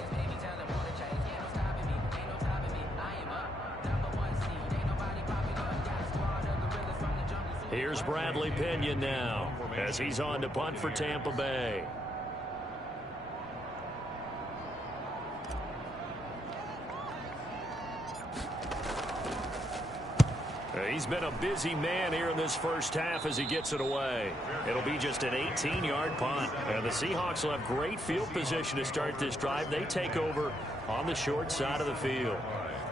Here's Bradley Pinion now as he's on to punt for Tampa Bay. He's been a busy man here in this first half as he gets it away. It'll be just an 18-yard punt. And the Seahawks will have great field position to start this drive. They take over on the short side of the field.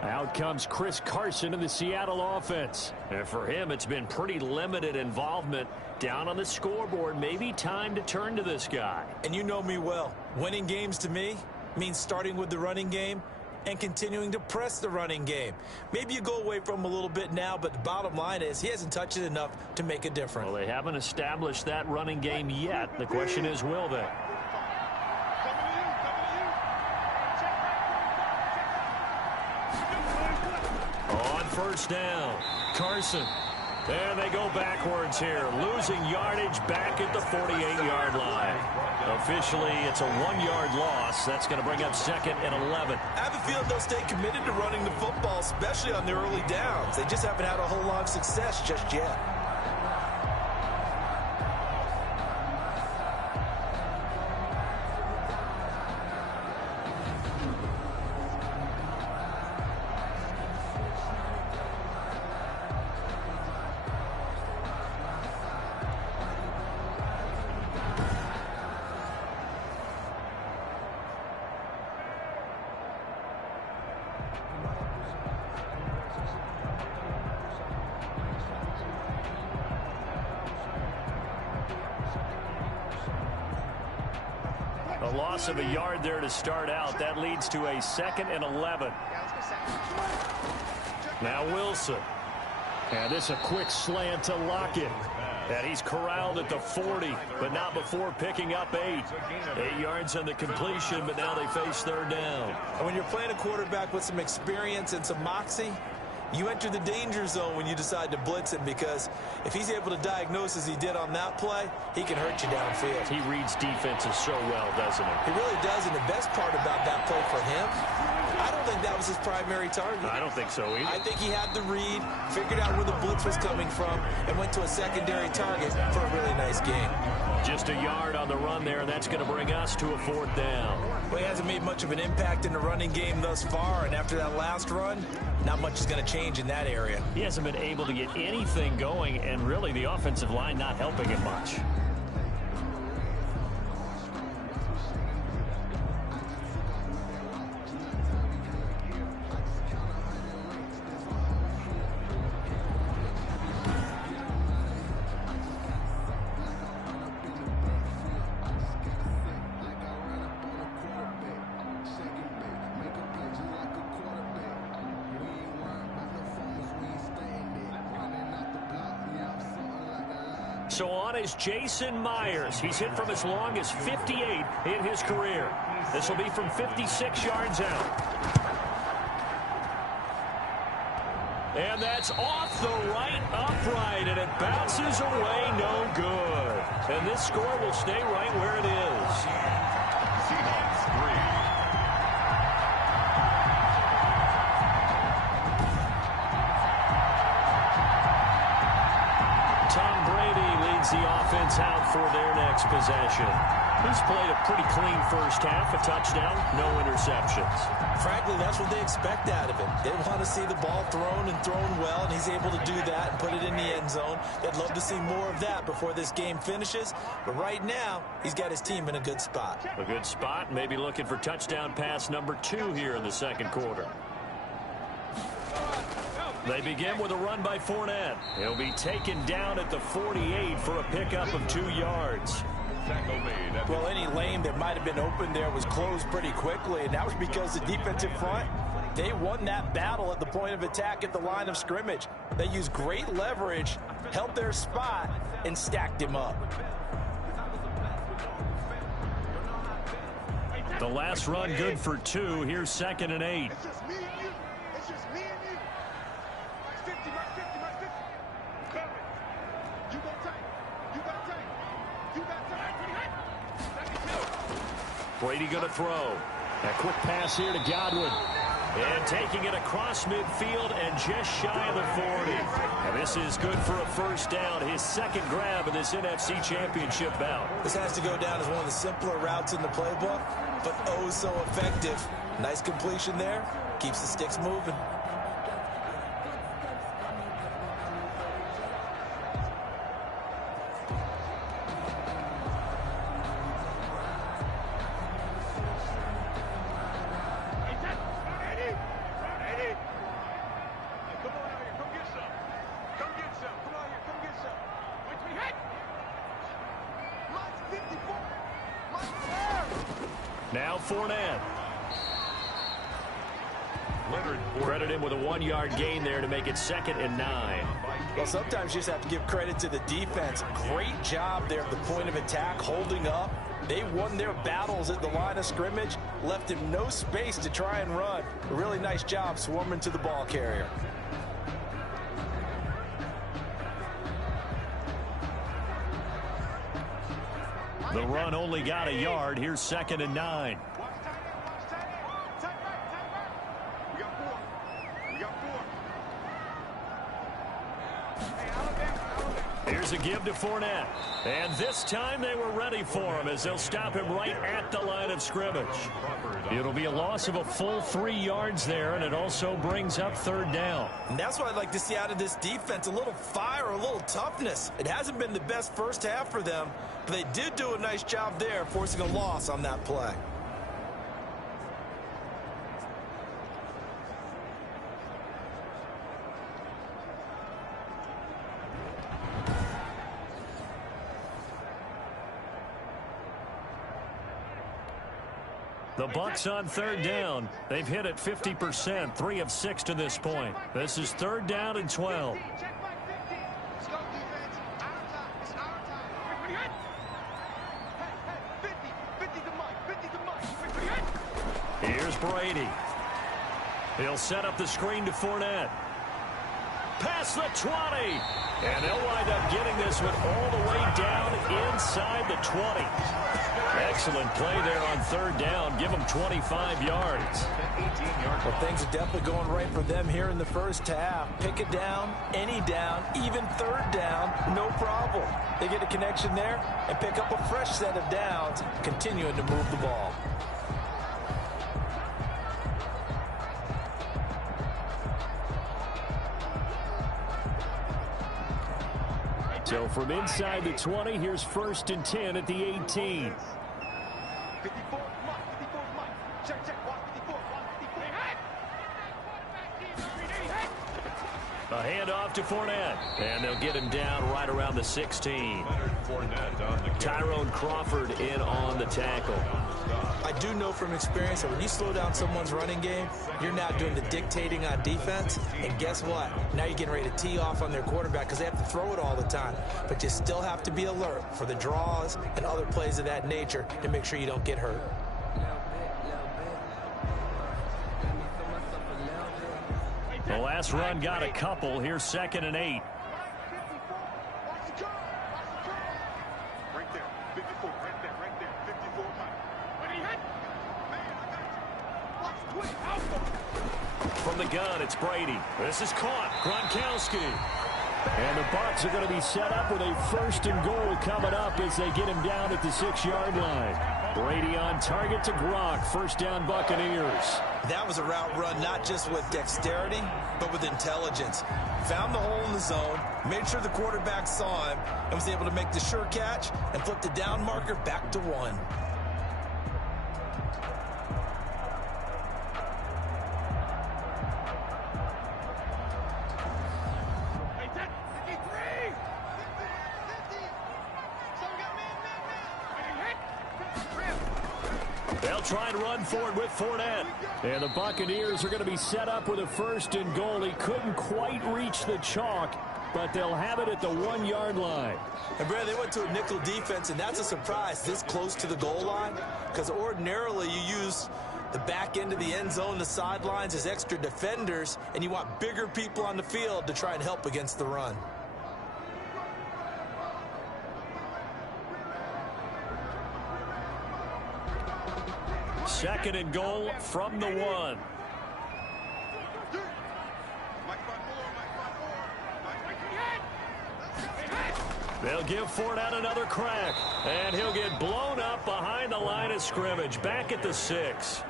Out comes Chris Carson in the Seattle offense. And for him, it's been pretty limited involvement down on the scoreboard. Maybe time to turn to this guy. And you know me well. Winning games to me means starting with the running game and continuing to press the running game. Maybe you go away from him a little bit now, but the bottom line is he hasn't touched it enough to make a difference. Well, they haven't established that running game yet. The question is, will they? On first down, Carson. And they go backwards here, losing yardage back at the 48-yard line. Officially, it's a 1-yard loss. That's going to bring up 2nd and 11. I have a feeling they'll stay committed to running the football, especially on the early downs. They just haven't had a whole lot of success just yet. A loss of a yard there to start out. That leads to a 2nd and 11. Now Wilson. And this a quick slant to Lockett. And he's corralled at the 40, but not before picking up 8. 8 yards on the completion, but now they face 3rd down. And when you're playing a quarterback with some experience and some moxie, you enter the danger zone when you decide to blitz him, because if he's able to diagnose as he did on that play, he can hurt you downfield. He reads defenses so well, doesn't he? He really does, and the best part about that play for him, I don't think that was his primary target. I don't think so either. I think he had the read, figured out where the blitz was coming from, and went to a secondary target for a really nice game. Just a yard on the run there, and that's going to bring us to a 4th down. Well, he hasn't made much of an impact in the running game thus far, and after that last run, not much is going to change in that area. He hasn't been able to get anything going, and really the offensive line not helping him much. So on is Jason Myers. He's hit from as long as 58 in his career. This will be from 56 yards out. And that's off the right upright, and it bounces away no good. And this score will stay right where it is. Seahawks 3. Tom Brady leads the offense out for their next possession. He's played a pretty clean first half, a touchdown, no interceptions. Frankly, that's what they expect out of him. They want to see the ball thrown and thrown well, and he's able to do that and put it in the end zone. They'd love to see more of that before this game finishes, but right now, he's got his team in a good spot. A good spot, maybe looking for touchdown pass number 2 here in the second quarter. They begin with a run by Fournette. He'll be taken down at the 48 for a pickup of 2 yards. Well, any lane that might have been open there was closed pretty quickly, and that was because the defensive front, they won that battle at the point of attack at the line of scrimmage. They used great leverage, held their spot, and stacked him up. The last run good for 2. Here's 2nd and 8. It's just me and you. It's just me and you. Mark 50, Mark 50, Mark 50. Cover it. You got tight. You got tight. You got tight. Brady going to throw. A quick pass here to Godwin. And taking it across midfield and just shy of the 40. And this is good for a first down. His second grab in this NFC Championship bout. This has to go down as one of the simpler routes in the playbook, but oh so effective. Nice completion there. Keeps the sticks moving. Now Fournette. Credit him with a 1-yard gain there to make it 2nd and 9. Well, sometimes you just have to give credit to the defense. Great job there at the point of attack, holding up. They won their battles at the line of scrimmage, left him no space to try and run. A really nice job swarming to the ball carrier. The run only got a yard. Here's 2nd and 9. Here's a give to Fournette. And this time they were ready for him as they'll stop him right at the line of scrimmage. It'll be a loss of a full 3 yards there, and it also brings up 3rd down. And that's what I'd like to see out of this defense, a little fire, a little toughness. It hasn't been the best first half for them, but they did do a nice job there, forcing a loss on that play. The Bucs on 3rd down. They've hit it 50%, 3 of 6 to this point. This is 3rd down and 12. Here's Brady. He'll set up the screen to Fournette. Past the 20. And they'll wind up getting this one all the way down inside the 20. Excellent play there on 3rd down. Give them 25 yards. Well, things are definitely going right for them here in the first half. Pick it down, any down, even 3rd down, no problem. They get a connection there and pick up a fresh set of downs, continuing to move the ball. So from inside the 20, here's 1st and 10 at the 18. 54, Mike, 54, Mike. Check, check, walk 54, walk 54. A handoff off to Fournette. And they'll get him down right around the 16. Tyrone Crawford in on the tackle. I do know from experience that when you slow down someone's running game, you're now doing the dictating on defense. And guess what? Now you're getting ready to tee off on their quarterback because they have to throw it all the time. But you still have to be alert for the draws and other plays of that nature to make sure you don't get hurt. The last run got a couple. Here's 2nd and 8. Right there, 54, right there, 54, Mike. When he hit, man, I got you. Watch, twist, From the gun, it's Brady. This is caught. Gronkowski. And the Bucs are going to be set up with a 1st and goal coming up as they get him down at the 6-yard line. Brady on target to Gronk. 1st down, Buccaneers. That was a route run not just with dexterity, but with intelligence. Found the hole in the zone, made sure the quarterback saw him, and was able to make the sure catch and flip the down marker back to 1. They'll try and run forward with Fournette. And the Buccaneers are going to be set up with a 1st and goal. He couldn't quite reach the chalk, but they'll have it at the 1-yard line. And Brad, they went to a nickel defense, and that's a surprise this close to the goal line, because ordinarily you use the back end of the end zone, the sidelines as extra defenders, and you want bigger people on the field to try and help against the run. Second and goal from the 1. They'll give Fournette another crack, and he'll get blown up behind the line of scrimmage, back at the 6.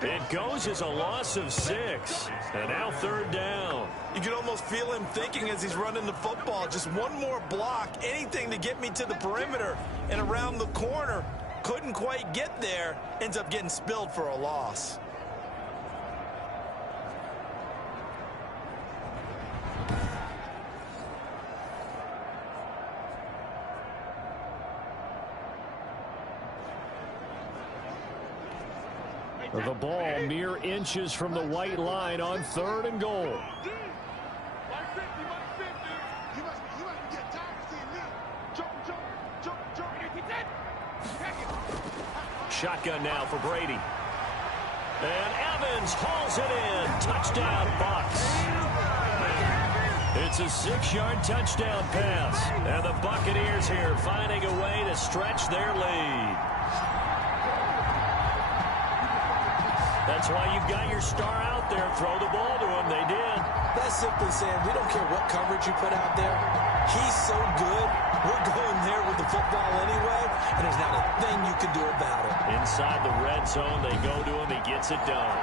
It goes as a loss of 6, and now 3rd down. You can almost feel him thinking as he's running the football, just one more block, anything to get me to the perimeter and around the corner. Couldn't quite get there, ends up getting spilled for a loss. The ball mere inches from the white line on 3rd and goal. Shotgun now for Brady. And Evans hauls it in. Touchdown, Bucs. It's a 6-yard touchdown pass. And the Buccaneers here finding a way to stretch their lead. That's why you've got your star out there. Throw the ball to him. They did. That's simply saying we don't care what coverage you put out there. He's so good. We're going there with the football anyway, and there's not a thing you can do about it. Inside the red zone, they go to him. He gets it done.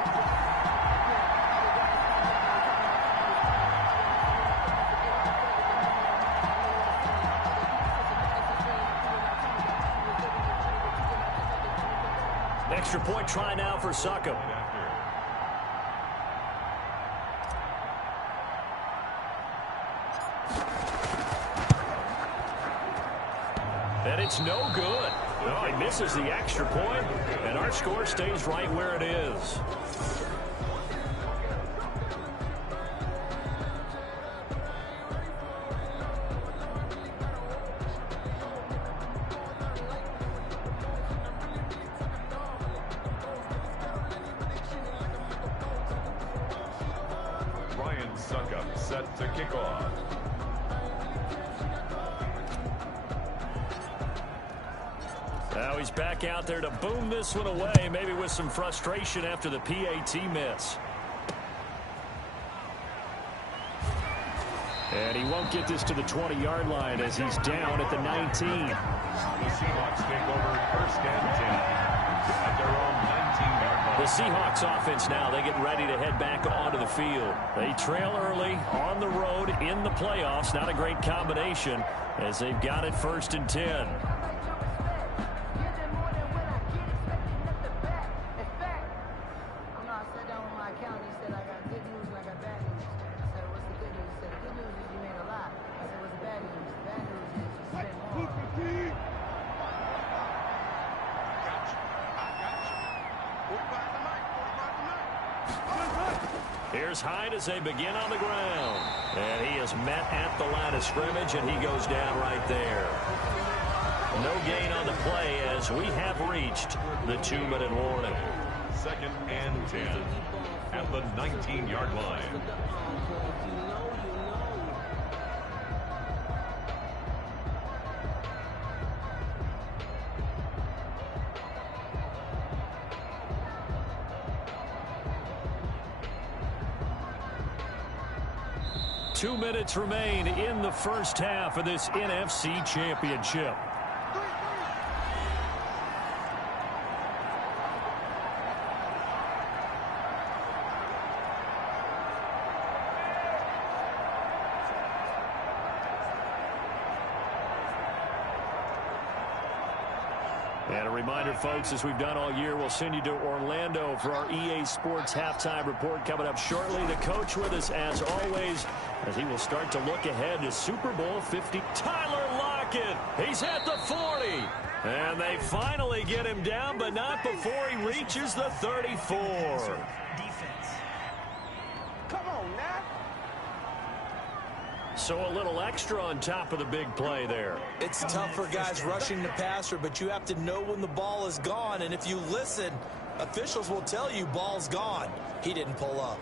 Extra point try now for Succop. And it's no good. No, he misses the extra point, and our score stays right where it is. Succop set to kick off. Now he's back out there to boom this one away, maybe with some frustration after the PAT miss. And he won't get this to the 20-yard line as he's down at the 19. The Seahawks take over 1st and 10 at their own 19-yard line. The Seahawks offense now, they get ready to head back onto the field. They trail early on the road in the playoffs. Not a great combination as they've got it 1st and 10. There's Hyde as they begin on the ground. And he is met at the line of scrimmage, and he goes down right there. No gain on the play as we have reached the 2-minute warning. 2nd and 10 at the 19-yard line. Two minutes remain in the first half of this NFC Championship. And a reminder, folks, as we've done all year, we'll send you to Orlando for our EA Sports halftime report coming up shortly. The coach with us, as always, as he will start to look ahead to Super Bowl 50. Tyler Lockett, he's at the 40. And they finally get him down, but not before he reaches the 34. Come on, Nat. So a little extra on top of the big play there. It's tough for guys rushing the passer, but you have to know when the ball is gone. And if you listen, officials will tell you ball's gone. He didn't pull up.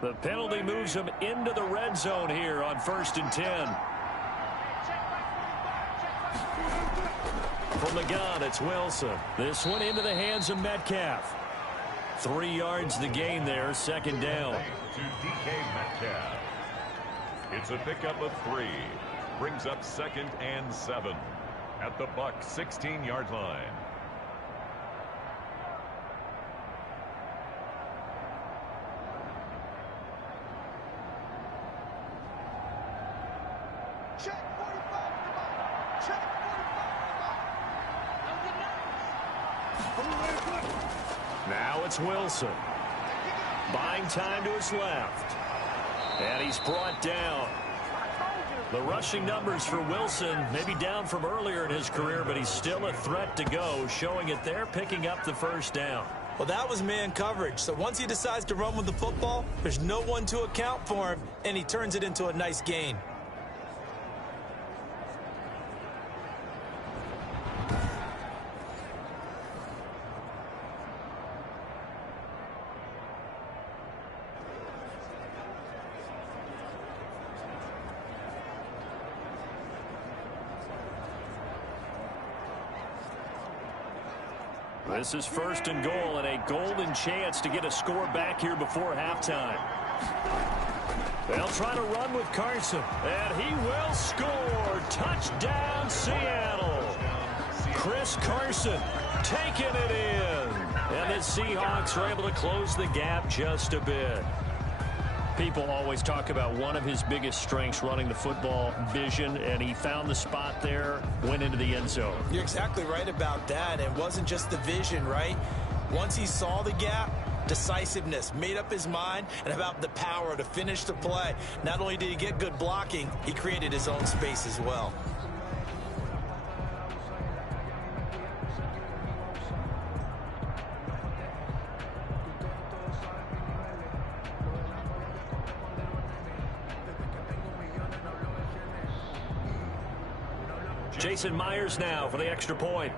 The penalty moves him into the red zone here on 1st and 10. From the gun, it's Wilson. This one into the hands of Metcalf. 3 yards the gain there, 2nd down. To DK Metcalf. It's a pickup of 3. Brings up 2nd and 7 at the Bucs 16-yard line. Check 45 in the box. Check 45 in the box. Now it's Wilson. Buying time to his left. And he's brought down. The rushing numbers for Wilson may be down from earlier in his career, but he's still a threat to go, showing it there, picking up the 1st down. Well, that was man coverage. So once he decides to run with the football, there's no one to account for him, and he turns it into a nice gain. This is 1st and goal and a golden chance to get a score back here before halftime. They'll try to run with Carson, and he will score. Touchdown, Seattle. Chris Carson taking it in. And the Seahawks are able to close the gap just a bit. People always talk about one of his biggest strengths, running the football, vision, and he found the spot there, went into the end zone. You're exactly right about that. It wasn't just the vision, right? Once he saw the gap, decisiveness, made up his mind, and about the power to finish the play. Not only did he get good blocking, he created his own space as well. Jason Myers now for the extra point.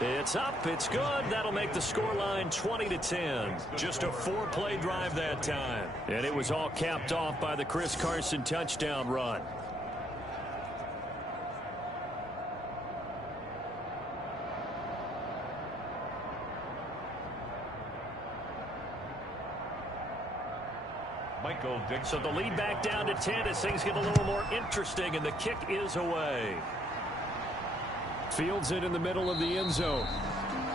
It's up, it's good. That'll make the scoreline 20-10. Just a 4-play drive that time. And it was all capped off by the Chris Carson touchdown run. So the lead back down to 10 as things get a little more interesting, and the kick is away. Fields it in the middle of the end zone.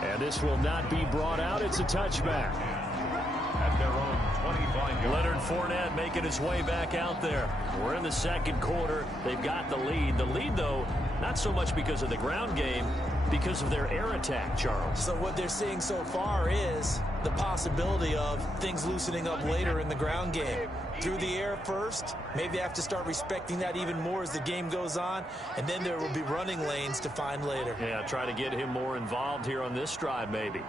And this will not be brought out. It's a touchback. At their own 25. Leonard Fournette making his way back out there. We're in the 2nd quarter. They've got the lead. The lead, though, not so much because of the ground game, because of their air attack, Charles. So what they're seeing so far is the possibility of things loosening up later in the ground game. through the air first. Maybe they have to start respecting that even more as the game goes on, and then there will be running lanes to find later. Yeah, try to get him more involved here on this drive maybe.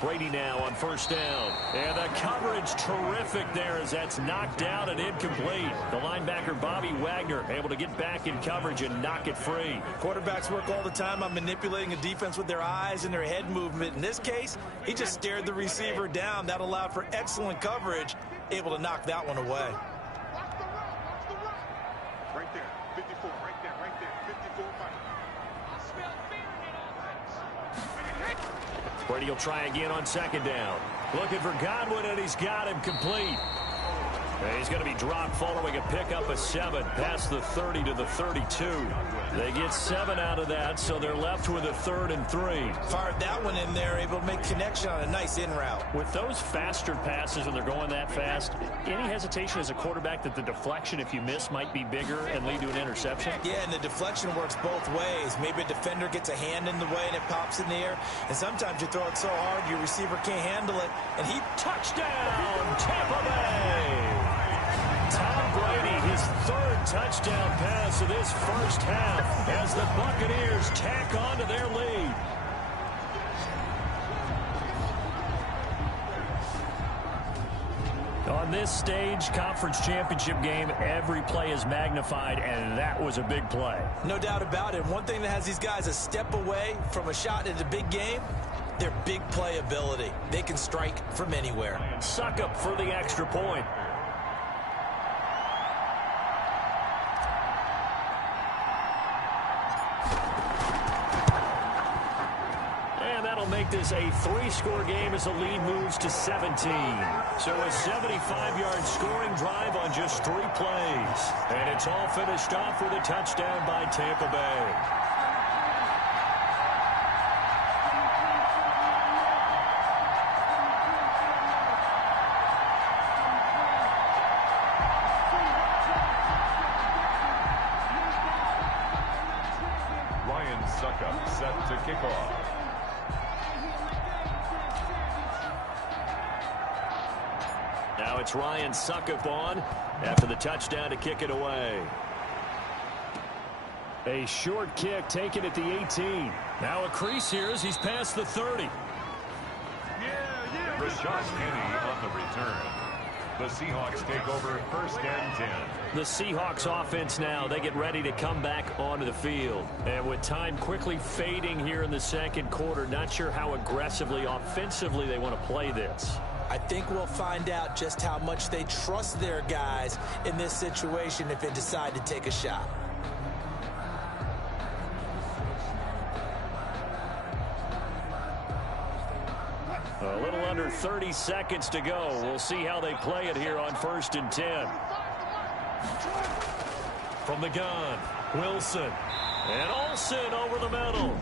Brady now on first down. And the coverage terrific there as that's knocked down and incomplete. The linebacker, Bobby Wagner, able to get back in coverage and knock it free. Quarterbacks work all the time on manipulating a defense with their eyes and their head movement. In this case, he just stared the receiver down. That allowed for excellent coverage, able to knock that one away. Watch the run. Right there. 54. Right there. 54. I smell fear in that offense. Brady will try again on second down. Looking for Godwin, and he's got him complete. And he's going to be dropped following a pickup of 7 past the 30 to the 32. They get 7 out of that, so they're left with a 3rd and 3. Fired that one in there, able to make connection on a nice in route. With those faster passes when they're going that fast, any hesitation as a quarterback that the deflection, if you miss, might be bigger and lead to an interception? Yeah, and the deflection works both ways. Maybe a defender gets a hand in the way and it pops in the air. And sometimes you throw it so hard your receiver can't handle it. And he touchdown, Tampa Bay! Tom Brady, his 3rd touchdown pass of this first half as the Buccaneers tack on to their lead. On this stage, conference championship game, every play is magnified, and that was a big play. No doubt about it. One thing that has these guys a step away from a shot at a big game, their big play ability. They can strike from anywhere. Suckup for the extra point. Make this a 3-score game as the lead moves to 17. So a 75-yard scoring drive on just 3 plays. And it's all finished off with a touchdown by Tampa Bay. Ryan Suckup set to kick off. Now it's Ryan Suckup on after the touchdown to kick it away. A short kick taken at the 18. Now a crease here as he's past the 30. Rashad Penny on the return. The Seahawks take over 1st and 10. The Seahawks offense now, they get ready to come back onto the field. And with time quickly fading here in the second quarter, not sure how aggressively, offensively they want to play this. I think we'll find out just how much they trust their guys in this situation if they decide to take a shot. A little under 30 seconds to go. We'll see how they play it here on 1st and 10. From the gun, Wilson. And Olsen over the middle.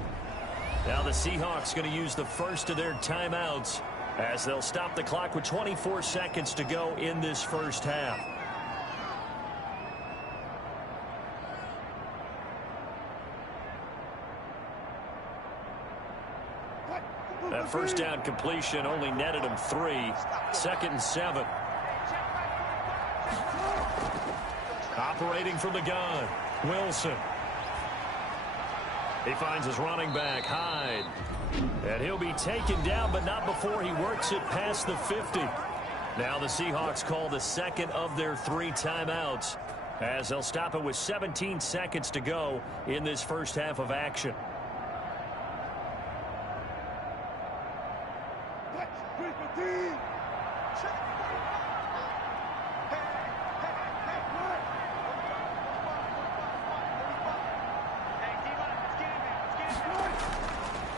Now the Seahawks going to use the first of their timeouts as they'll stop the clock with 24 seconds to go in this first half. That first down completion only netted him 3. 2nd and 7. Operating from the gun, Wilson. He finds his running back, Hyde. And he'll be taken down, but not before he works it past the 50. Now the Seahawks call the second of their 3 timeouts as they'll stop it with 17 seconds to go in this first half of action.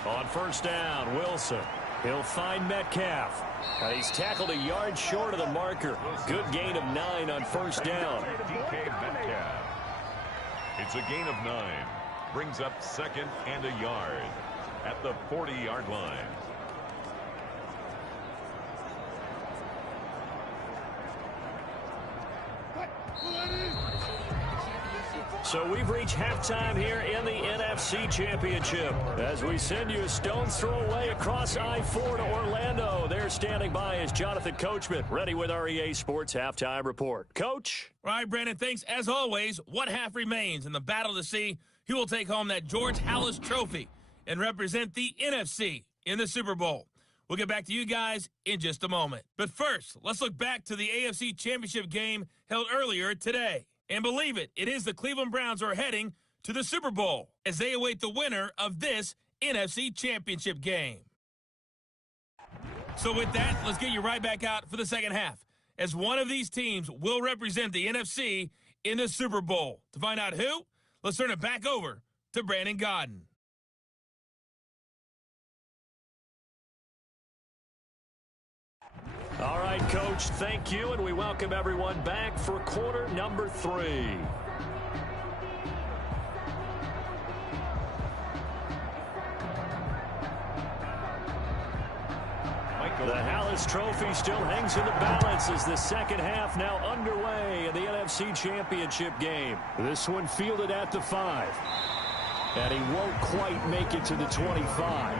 On first down, Wilson. He'll find Metcalf. And he's tackled a yard short of the marker. Good gain of 9 on first down. DK Metcalf. It's a gain of 9. Brings up 2nd and a yard at the 40-yard line. So we've reached halftime here in the NFC Championship. As we send you a stone's throw away across I-4 to Orlando. There standing by is Jonathan Coachman, ready with our EA Sports Halftime Report. Coach? All right, Brandon, thanks. As always, what half remains in the battle to see who will take home that George Halas trophy and represent the NFC in the Super Bowl. We'll get back to you guys in just a moment. But first, let's look back to the AFC Championship game held earlier today. And believe it, it is the Cleveland Browns who are heading to the Super Bowl as they await the winner of this NFC Championship game. So with that, let's get you right back out for the second half, as one of these teams will represent the NFC in the Super Bowl. To find out who, let's turn it back over to Brandon Godden. All right, Coach, thank you, and we welcome everyone back for quarter number 3. The Halas Trophy still hangs in the balance as the second half now underway in the NFC Championship game. This one fielded at the 5. And he won't quite make it to the 25.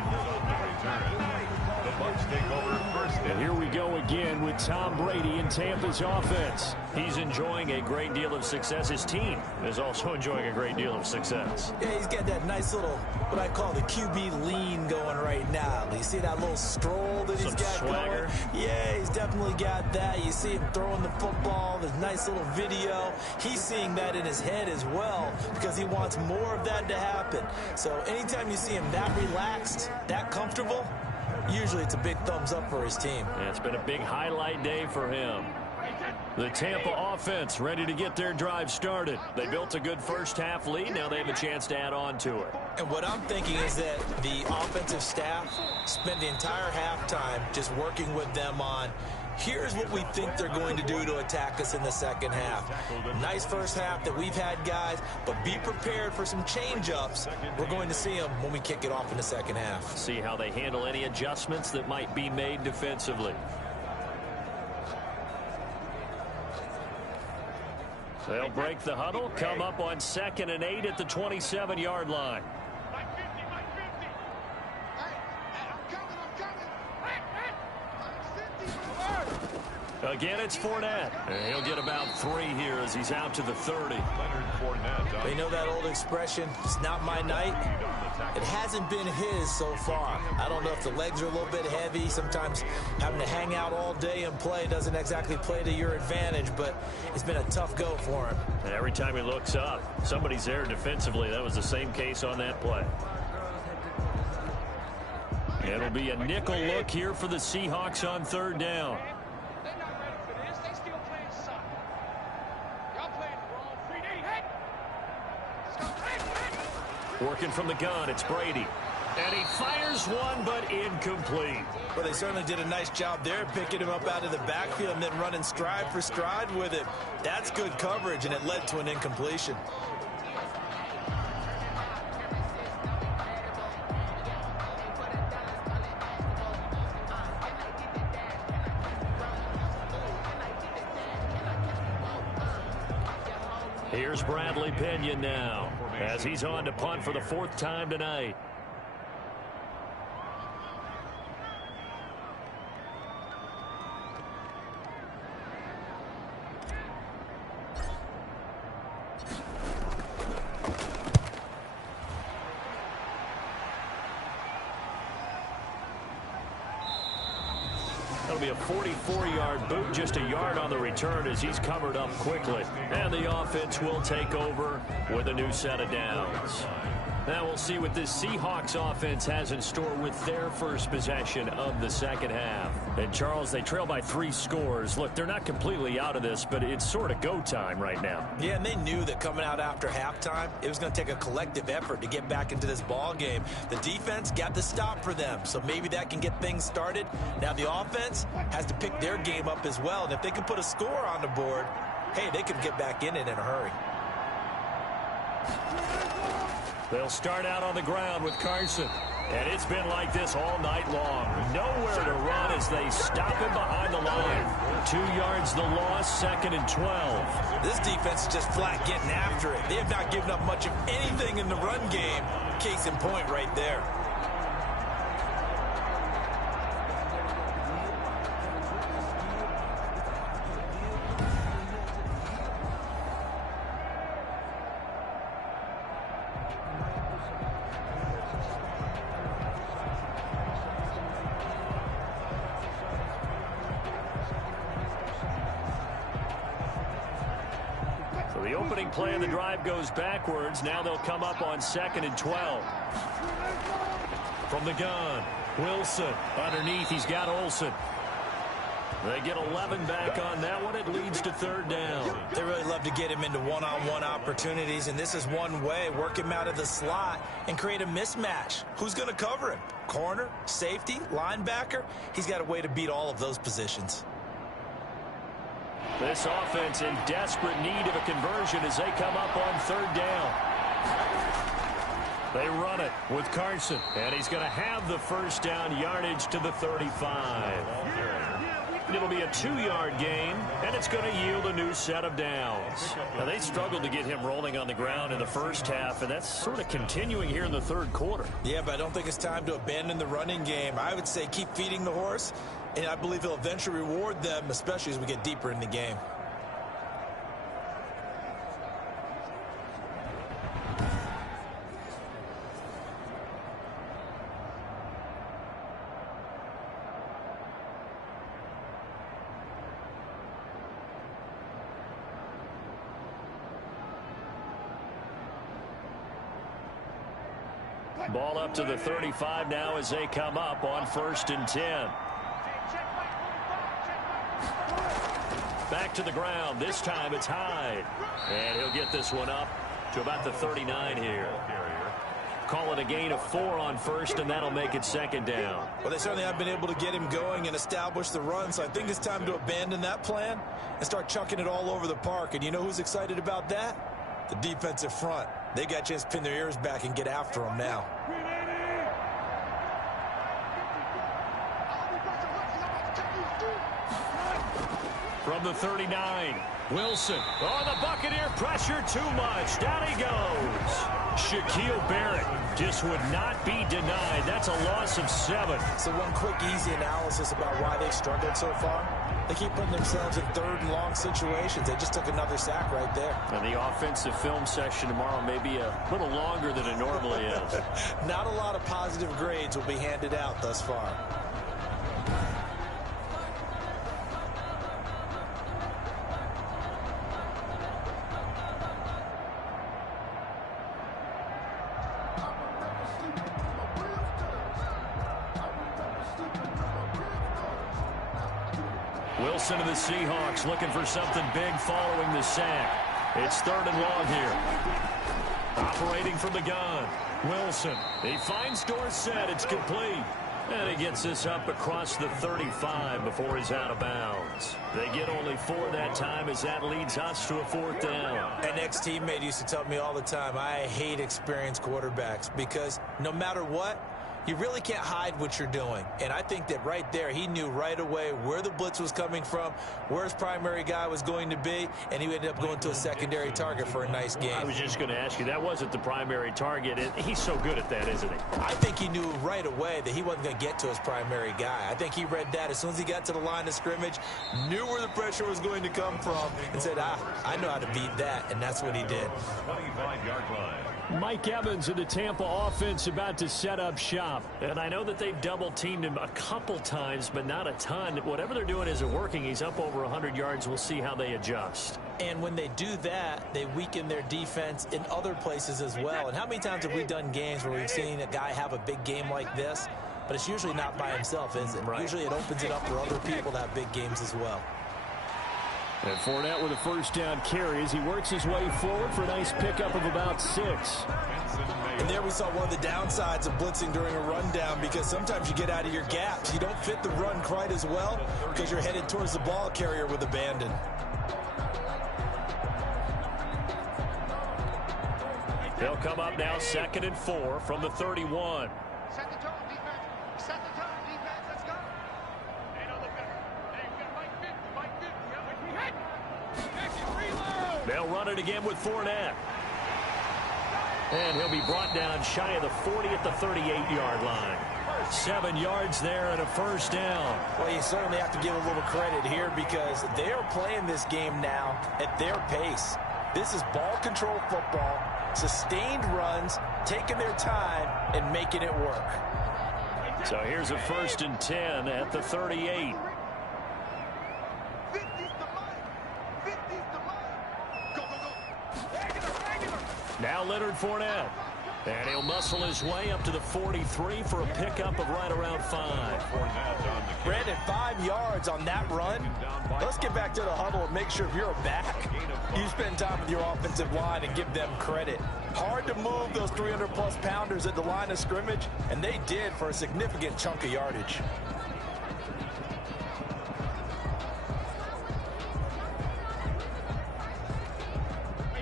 The Bucs take over first. And here we go again with Tom Brady in Tampa's offense. He's enjoying a great deal of success. His team is also enjoying a great deal of success. Yeah, he's got that nice little, what I call the QB lean going right now. You see that little stroll that he's got swagger going? Yeah, he's definitely got that. You see him throwing the football, this nice little video. He's seeing that in his head as well because he wants more of that to happen. So anytime you see him that relaxed, that comfortable, usually it's a big thumbs up for his team. And it's been a big highlight day for him. The Tampa offense ready to get their drive started. They built a good first half lead. Now they have a chance to add on to it. And what I'm thinking is that the offensive staff spent the entire halftime just working with them on, here's what we think they're going to do to attack us in the second half. Nice first half that we've had, guys, but be prepared for some change-ups. We're going to see them when we kick it off in the second half. See how they handle any adjustments that might be made defensively. They'll break the huddle, come up on 2nd and 8 at the 27-yard line. Again, it's Fournette. And he'll get about 3 here as he's out to the 30. They know that old expression, it's not my night. It hasn't been his so far. I don't know if the legs are a little bit heavy. Sometimes having to hang out all day and play doesn't exactly play to your advantage, but it's been a tough go for him. And every time he looks up, somebody's there defensively. That was the same case on that play. It'll be a nickel look here for the Seahawks on 3rd down. Working from the gun, it's Brady. And he fires one, but incomplete. Well, they certainly did a nice job there, picking him up out of the backfield and then running stride for stride with it. That's good coverage, and it led to an incompletion. Here's Bradley Pinion now, as he's on to punt for the 4th time tonight. That'll be a 44-yard boot, just a yard on the return as he's covered up quickly. And the offense will take over with a new set of downs. Now we'll see what this Seahawks offense has in store with their first possession of the second half. And, Charles, they trail by 3 scores. Look, they're not completely out of this, but it's sort of go time right now. Yeah, and they knew that coming out after halftime, it was going to take a collective effort to get back into this ball game. The defense got the stop for them, so maybe that can get things started. Now the offense has to pick their game up as well, and if they can put a score on the board, hey, they can get back in it in a hurry. They'll start out on the ground with Carson. And it's been like this all night long. Nowhere to run as they stop him behind the line. 2 yards the loss, 2nd and 12. This defense is just flat getting after it. They have not given up much of anything in the run game. Case in point right there. The opening play of the drive goes backwards. Now they'll come up on 2nd and 12. From the gun, Wilson. Underneath, he's got Olsen. They get 11 back on that one. It leads to 3rd down. They really love to get him into one-on-one opportunities, and this is one way. Work him out of the slot and create a mismatch. Who's going to cover him? Corner, safety, linebacker? He's got a way to beat all of those positions. This offense in desperate need of a conversion as they come up on 3rd down. They run it with Carson, and he's going to have the 1st down, yardage to the 35. It'll be a 2-yard gain, and it's going to yield a new set of downs. Now, they struggled to get him rolling on the ground in the first half, and that's sort of continuing here in the 3rd quarter. Yeah, but I don't think it's time to abandon the running game. I would say keep feeding the horse, and I believe he'll eventually reward them, especially as we get deeper in the game. Ball up to the 35 now as they come up on 1st and 10. Back to the ground. This time it's Hyde. And he'll get this one up to about the 39 here. Call it a gain of 4 on 1st, and that'll make it 2nd down. Well, they certainly have been able to get him going and establish the run, so I think it's time to abandon that plan and start chucking it all over the park. And you know who's excited about that? The defensive front. They got a chance to pin their ears back and get after him now. From the 39, Wilson. Oh, the Buccaneer pressure too much. Down he goes. Shaquille Barrett just would not be denied. That's a loss of 7. So one quick, easy analysis about why they've struggled so far. They keep putting themselves in 3rd and long situations. They just took another sack right there. And the offensive film session tomorrow may be a little longer than it normally is. Not a lot of positive grades will be handed out thus far. Wilson of the Seahawks looking for something big following the sack. It's 3rd and long here. Operating from the gun. Wilson. He finds Dorsett. It's complete. And he gets this up across the 35 before he's out of bounds. They get only 4 that time as that leads us to a 4th down. An ex-teammate used to tell me all the time, I hate experienced quarterbacks because no matter what, you really can't hide what you're doing. And I think that right there, he knew right away where the blitz was coming from, where his primary guy was going to be, and he ended up going to a secondary target for a nice game. I was just going to ask you, that wasn't the primary target. He's so good at that, isn't he? I think he knew right away that he wasn't going to get to his primary guy. I think he read that as soon as he got to the line of scrimmage, knew where the pressure was going to come from, and said, I know how to beat that, and that's what he did. 25-yard line. Mike Evans in the Tampa offense about to set up shop. And I know that they've double-teamed him a couple times, but not a ton. Whatever they're doing isn't working. He's up over 100 yards. We'll see how they adjust. And when they do that, they weaken their defense in other places as well. And how many times have we done games where we've seen a guy have a big game like this? But it's usually not by himself, is it? Right. Usually it opens it up for other people to have big games as well. And Fournette with a 1st down carry as he works his way forward for a nice pickup of about 6. And there we saw one of the downsides of blitzing during a rundown, because sometimes you get out of your gaps. You don't fit the run quite as well because you're headed towards the ball carrier with abandon. They'll come up now 2nd and 4 from the 31. Set the tone, defense. Set the tone, defense. Let's go. Hey, don't look better. Hey, we got Mike 50. Mike 50. Yeah, like we hit. Reload. They'll run it again with Fournette. And he'll be brought down shy of the 40 at the 38-yard line. 7 yards there and a first down. Well, you certainly have to give a little credit here because they are playing this game now at their pace. This is ball control football, sustained runs, taking their time, and making it work. So here's a 1st and 10 at the 38. 50's the line. 50's the line. Go, go, go. Regular. Now Leonard Fournette. And he'll muscle his way up to the 43 for a pickup of right around 5. Brandon, 5 yards on that run. Let's get back to the huddle and make sure if you're a back, you spend time with your offensive line and give them credit. Hard to move those 300-plus pounders at the line of scrimmage, and they did for a significant chunk of yardage.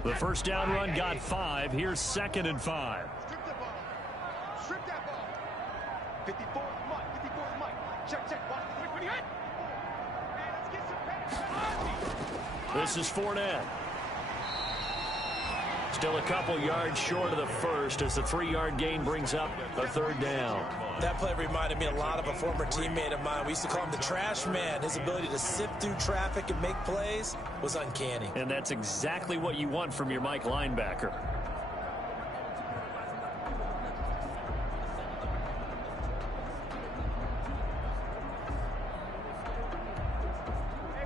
The first down run got 5. Here's 2nd and 5. Strip the ball. Strip that ball. 54 Mike. 54 Mike. Check. Watch the quick when he hit. Man, let's get some pass. This is Fournette. Still a couple yards short of the first as the 3-yard gain brings up a 3rd down. That play reminded me a lot of a former teammate of mine. We used to call him the trash man. His ability to sift through traffic and make plays was uncanny. And that's exactly what you want from your Mike linebacker.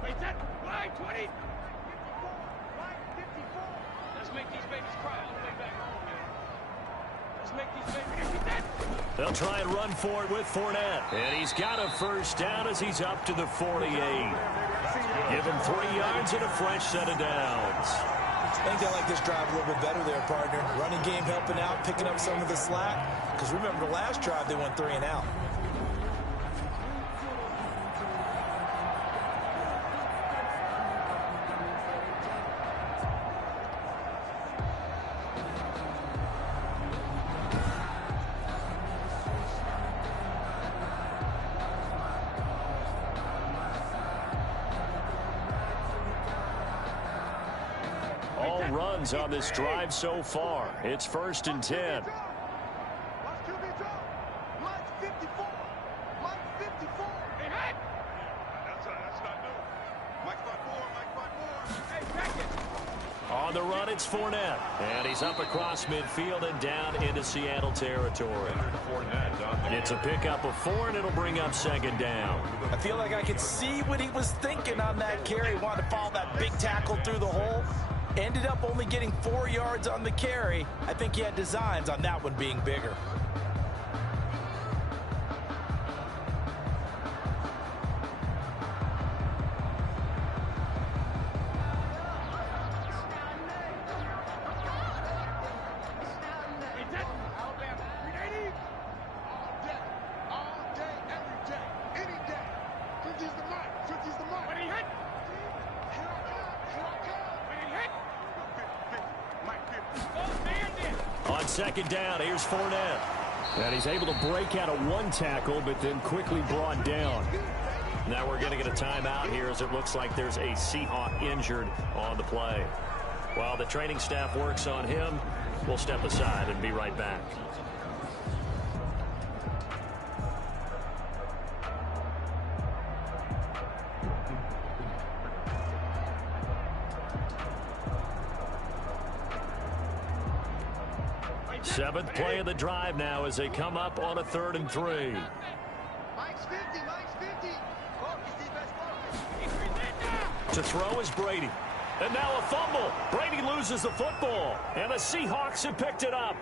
Hey, set. Line 20. Line 54. Let's make these babies cry all the way back home, man. Let's make these babies. They'll try and run for it with Fournette. And he's got a first down as he's up to the 48. Give him 3 yards and a fresh set of downs. I think they like this drive a little bit better there, partner. Running game helping out, picking up some of the slack. Because remember, the last drive, they went 3 and out. All runs on this drive so far. It's 1st and 10. Watch QB draw. Line 54. Line 54. Hey, hey. That's not new. Mike 54. Hey, check it. On the run, it's Fournette. And he's up across midfield and down into Seattle territory. It's a pickup of 4, and it'll bring up 2nd down. I feel like I could see what he was thinking on that carry. He wanted to follow that big tackle through the hole. Ended up only getting 4 yards on the carry. I think he had designs on that one being bigger. On 2nd down, here's Fournette. And he's able to break out of 1 tackle, but then quickly brought down. Now we're going to get a timeout here as it looks like there's a Seahawk injured on the play. While the training staff works on him, we'll step aside and be right back. Seventh play of the drive now as they come up on a 3rd and 3. Mike's 50. Mike's 50. Focus, defense, focus. To throw is Brady. And now a fumble. Brady loses the football. And the Seahawks have picked it up.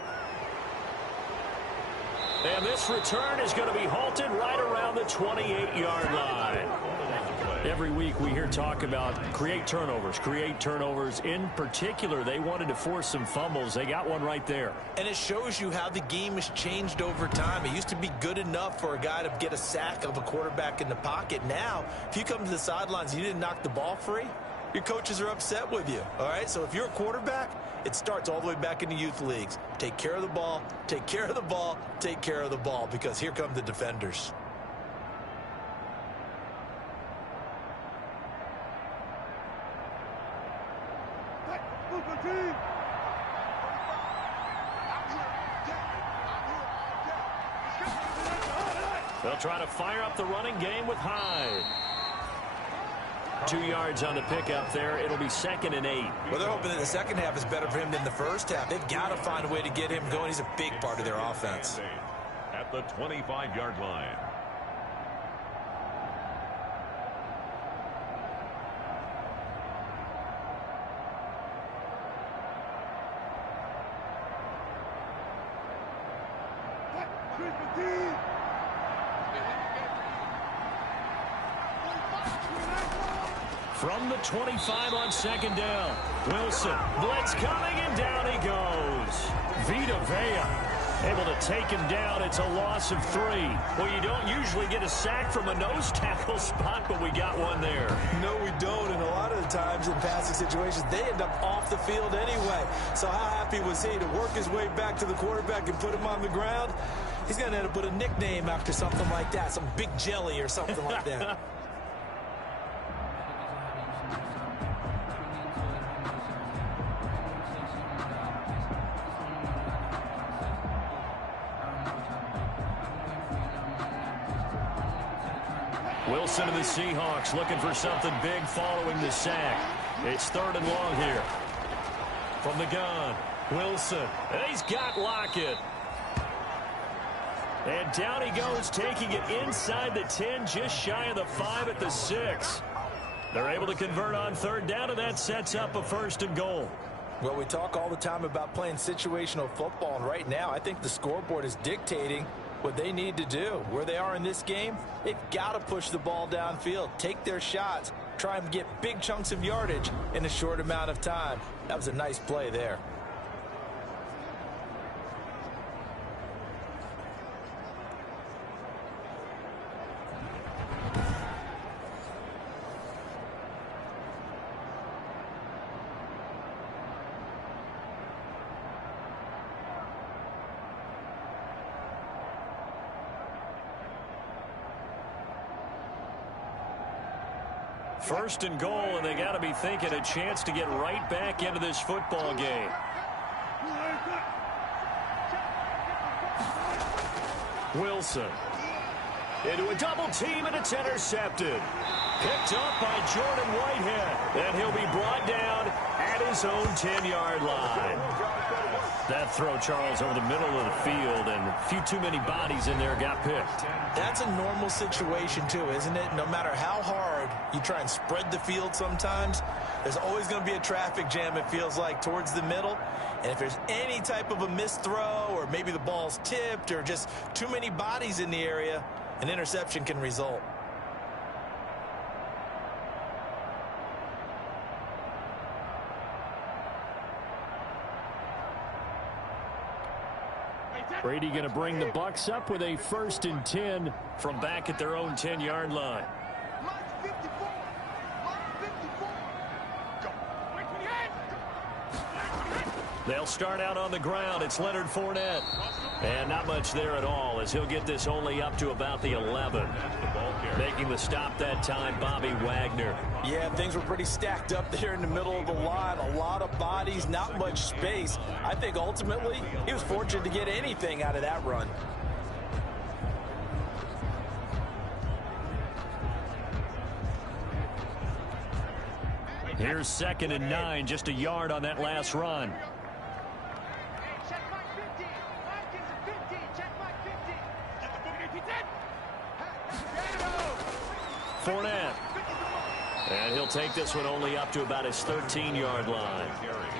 And this return is going to be halted right around the 28-yard line. Every week we hear talk about create turnovers. In particular, they wanted to force some fumbles. They got one right there. And it shows you how the game has changed over time. It used to be good enough for a guy to get a sack of a quarterback in the pocket. Now, if you come to the sidelines and you didn't knock the ball free, your coaches are upset with you, all right? So if you're a quarterback, it starts all the way back in the youth leagues. Take care of the ball, take care of the ball, take care of the ball, because here come the defenders. They'll try to fire up the running game with Hyde. 2 yards on the pickup there. It'll be 2nd and 8. Well, they're hoping that the second half is better for him than the first half. They've got to find a way to get him going. He's a big part of their offense. At the 25-yard line. From the 25 on 2nd down. Wilson, blitz coming, and down he goes. Vita Vea able to take him down. It's a loss of 3. Well, you don't usually get a sack from a nose tackle spot, but we got one there. No, we don't, and a lot of the times in passing situations, they end up off the field anyway. So how happy was he to work his way back to the quarterback and put him on the ground? He's going to end up put a nickname after something like that, some Big Jelly or something like that. Wilson and the Seahawks looking for something big following the sack. It's 3rd and long here. From the gun, Wilson. And he's got Lockett. And down he goes, taking it inside the 10, just shy of the 5 at the 6. They're able to convert on 3rd down, and that sets up a 1st and goal. Well, we talk all the time about playing situational football, and right now I think the scoreboard is dictating what they need to do. Where they are in this game, they've got to push the ball downfield, take their shots, try and get big chunks of yardage in a short amount of time. That was a nice play there. First and goal, and they got to be thinking a chance to get right back into this football game. Wilson into a double team, and it's intercepted. Picked up by Jordan Whitehead, and he'll be brought down at his own 10-yard line. That throw, Charles, over the middle of the field, and a few too many bodies in there got picked. That's a normal situation, too, isn't it? No matter how hard you try and spread the field sometimes, there's always going to be a traffic jam, it feels like, towards the middle. And if there's any type of a missed throw, or maybe the ball's tipped, or just too many bodies in the area, an interception can result. Brady going to bring the Bucs up with a 1st and 10 from back at their own 10-yard line. They'll start out on the ground. It's Leonard Fournette. And not much there at all, as he'll get this only up to about the 11. Making the stop that time, Bobby Wagner. Yeah, things were pretty stacked up there in the middle of the line. A lot of bodies, not much space. I think ultimately he was fortunate to get anything out of that run. Here's 2nd and 9, just a yard on that last run. Fournette. And he'll take this one only up to about his 13-yard line.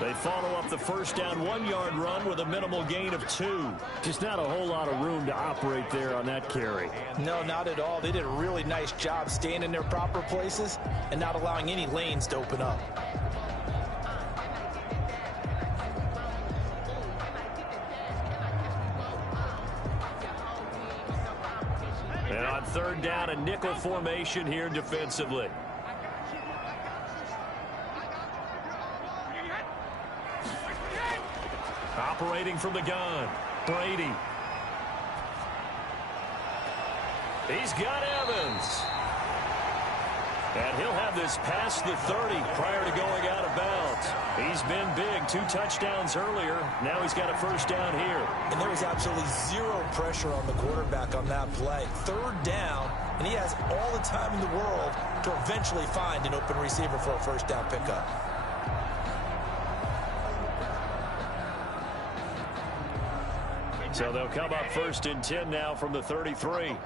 They follow up the first down 1-yard run with a minimal gain of 2. Just not a whole lot of room to operate there on that carry. No, not at all. They did a really nice job staying in their proper places and not allowing any lanes to open up. And on 3rd down, a nickel formation here defensively. Operating from the gun, Brady. He's got Evans. And he'll have this past the 30 prior to going out of bounds. He's been big, 2 touchdowns earlier. Now he's got a first down here. And there was absolutely zero pressure on the quarterback on that play. 3rd down, and he has all the time in the world to eventually find an open receiver for a first down pickup. So they'll come up 1st and 10 now from the 33.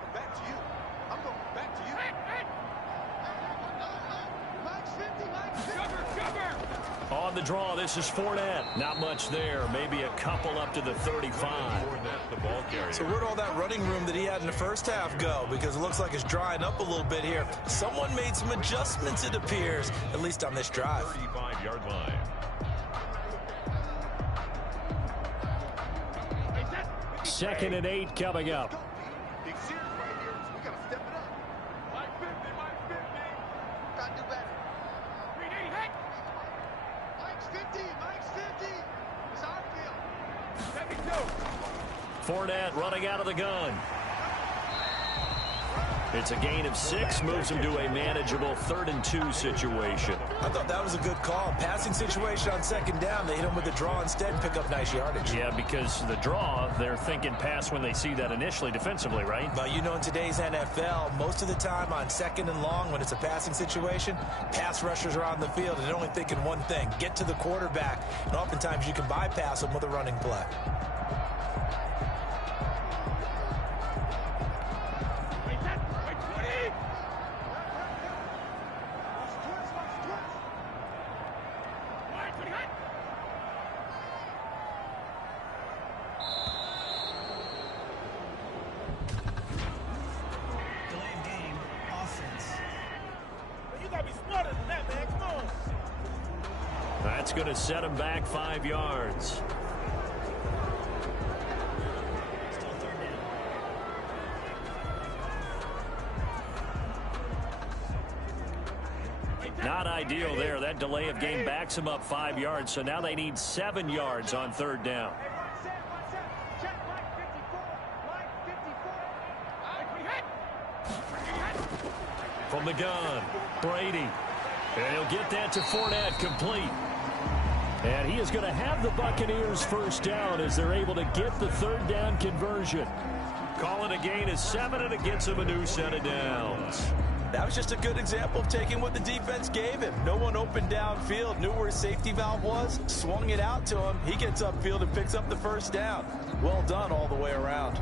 On the draw, this is Fournette. Not much there. Maybe a couple up to the 35. So where'd all that running room that he had in the first half go? Because it looks like it's drying up a little bit here. Someone made some adjustments, it appears, at least on this drive. 35-yard line. Second and 8 coming up. Fournette running out of the gun. It's a gain of 6, moves him to a manageable 3rd and 2 situation. I thought that was a good call. Passing situation on 2nd down. They hit him with the draw instead, pick up nice yardage. Yeah, because the draw, they're thinking pass when they see that initially defensively, right? But you know, in today's NFL, most of the time on 2nd and long, when it's a passing situation, pass rushers are on the field and they're only thinking one thing, get to the quarterback. And oftentimes you can bypass them with a running play. That's going to set him back 5 yards. Still 3rd down. Not ideal there. That delay of game backs him up 5 yards, so now they need 7 yards on 3rd down. From the gun, Brady. And he'll get that to Fournette, complete. And he is going to have the Buccaneers first down as they're able to get the 3rd down conversion. Call it a gain of 7, and it gets him a new set of downs. That was just a good example of taking what the defense gave him. No one opened downfield, knew where his safety valve was, swung it out to him. He gets upfield and picks up the first down. Well done all the way around.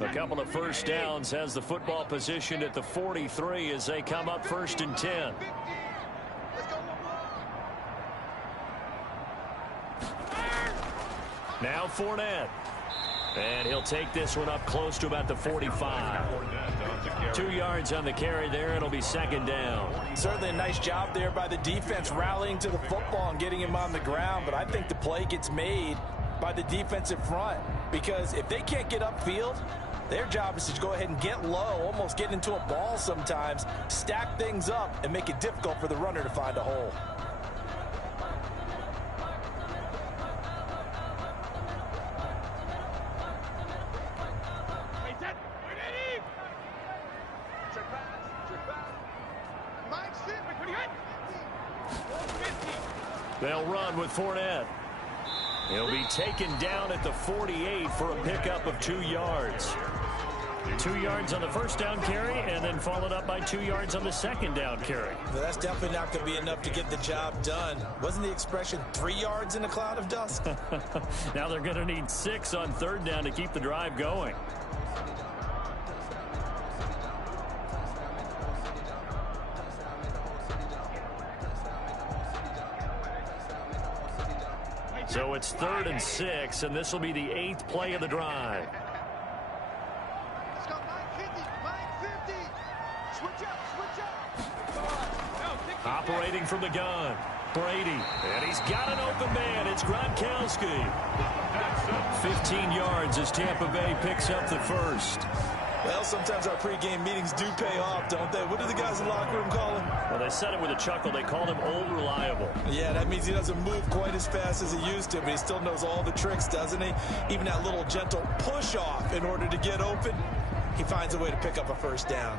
A couple of first downs has the football positioned at the 43 as they come up 1st and 10. Now Fournette. And he'll take this one up close to about the 45. 2 yards on the carry there. It'll be 2nd down. Certainly a nice job there by the defense rallying to the football and getting him on the ground. But I think the play gets made by the defensive front. Because if they can't get upfield, their job is to go ahead and get low, almost get into a ball sometimes, stack things up, and make it difficult for the runner to find a hole. They'll run with Fournette. He'll be taken down at the 48 for a pickup of 2 yards. 2 yards on the first down carry, and then followed up by 2 yards on the second down carry. Well, that's definitely not going to be enough to get the job done. Wasn't the expression 3 yards in a cloud of dust? Now they're going to need 6 on 3rd down to keep the drive going. So it's 3rd and 6, and this will be the 8th play of the drive. Let's go, 950, 950. Switch up, switch up. waiting from the gun. Brady, and he's got an open man. It's Gronkowski. 15 yards as Tampa Bay picks up the first. Well, sometimes our pregame meetings do pay off, don't they? What do the guys in the locker room call him? Well, they said it with a chuckle. They called him Old Reliable. Yeah, that means he doesn't move quite as fast as he used to, but he still knows all the tricks, doesn't he? Even that little gentle push-off in order to get open, he finds a way to pick up a first down.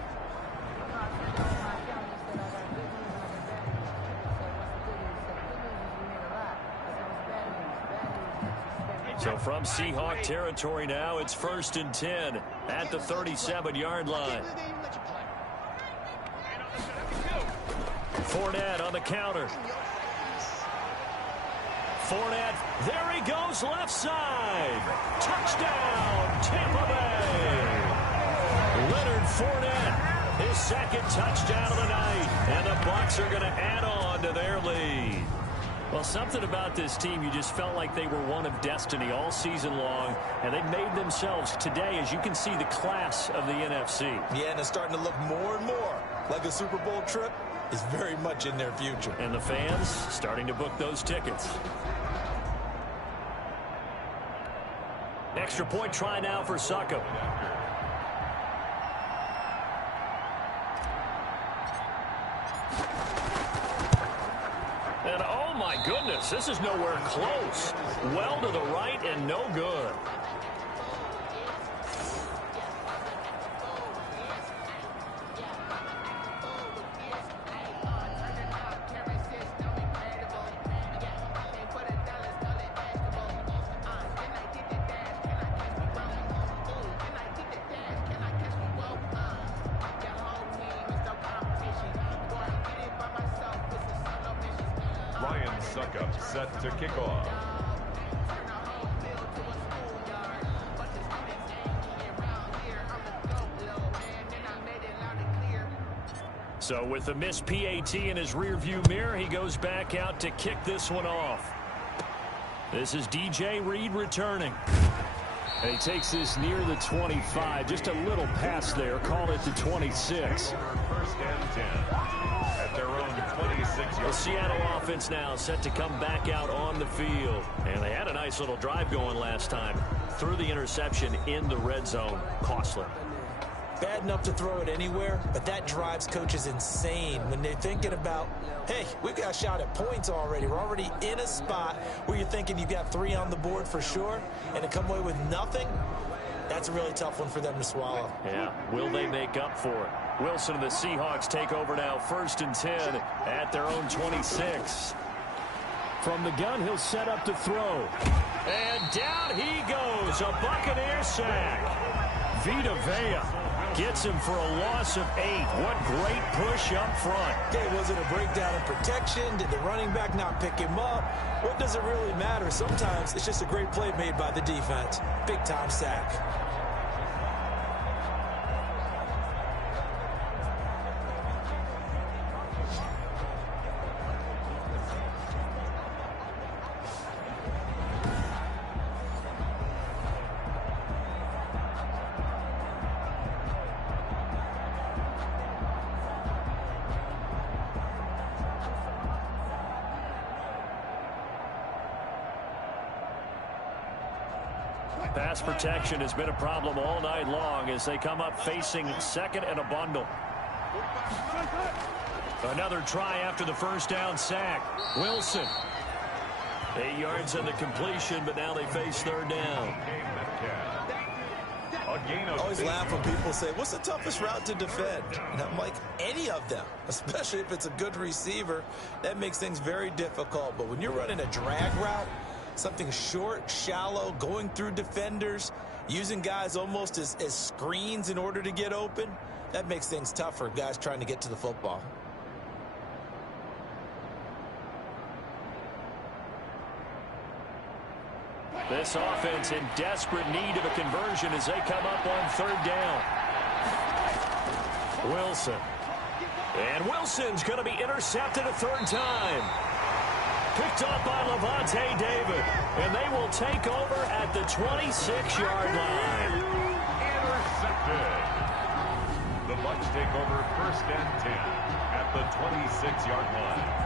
So from Seahawk territory now, it's 1st and 10 at the 37-yard line. Fournette on the counter. Fournette, there he goes, left side. Touchdown, Tampa Bay. Leonard Fournette, his second touchdown of the night. And the Bucs are going to add on to their lead. Well, something about this team, you just felt like they were one of destiny all season long, and they made themselves today, as you can see, the class of the NFC. Yeah, and it's starting to look more and more like a Super Bowl trip is very much in their future. And the fans starting to book those tickets. Extra point try now for Suckup. And oh my goodness, this is nowhere close. Well to the right and no good. Set to kick off. So with the missed PAT in his rearview mirror, he goes back out to kick this one off. This is DJ Reed returning. And he takes this near the 25. Just a little pass there. Call it the 26. 1st and 10 at their own 26. The Seattle offense now set to come back out on the field. And they had a nice little drive going last time. Threw the interception in the red zone. Costly. Bad enough to throw it anywhere, but that drives coaches insane when they're thinking about, hey, we've got a shot at points already. We're already in a spot where you're thinking you've got 3 on the board for sure, and to come away with nothing, that's a really tough one for them to swallow. Yeah, will they make up for it? Wilson and the Seahawks take over now, 1st and 10 at their own 26. From the gun, he'll set up to throw. And down he goes, a Buccaneer sack. Vita Vea gets him for a loss of 8. What great push up front. Okay, was it a breakdown in protection? Did the running back not pick him up? What does it really matter? Sometimes it's just a great play made by the defense. Big time sack. Pass protection has been a problem all night long as they come up facing 2nd and a bundle. Another try after the 1st down sack. Wilson. 8 yards on the completion, but now they face 3rd down. I always laugh when people say, what's the toughest route to defend? And I'm like, any of them, especially if it's a good receiver. That makes things very difficult. But when you're running a drag route, something short, shallow, going through defenders, using guys almost as screens in order to get open, that makes things tough for guys trying to get to the football. This offense in desperate need of a conversion as they come up on 3rd down. Wilson. And Wilson's going to be intercepted a 3rd time. Picked up by Levante David. And they will take over at the 26-yard line. Intercepted. The Seahawks take over 1st and 10 at the 26-yard line.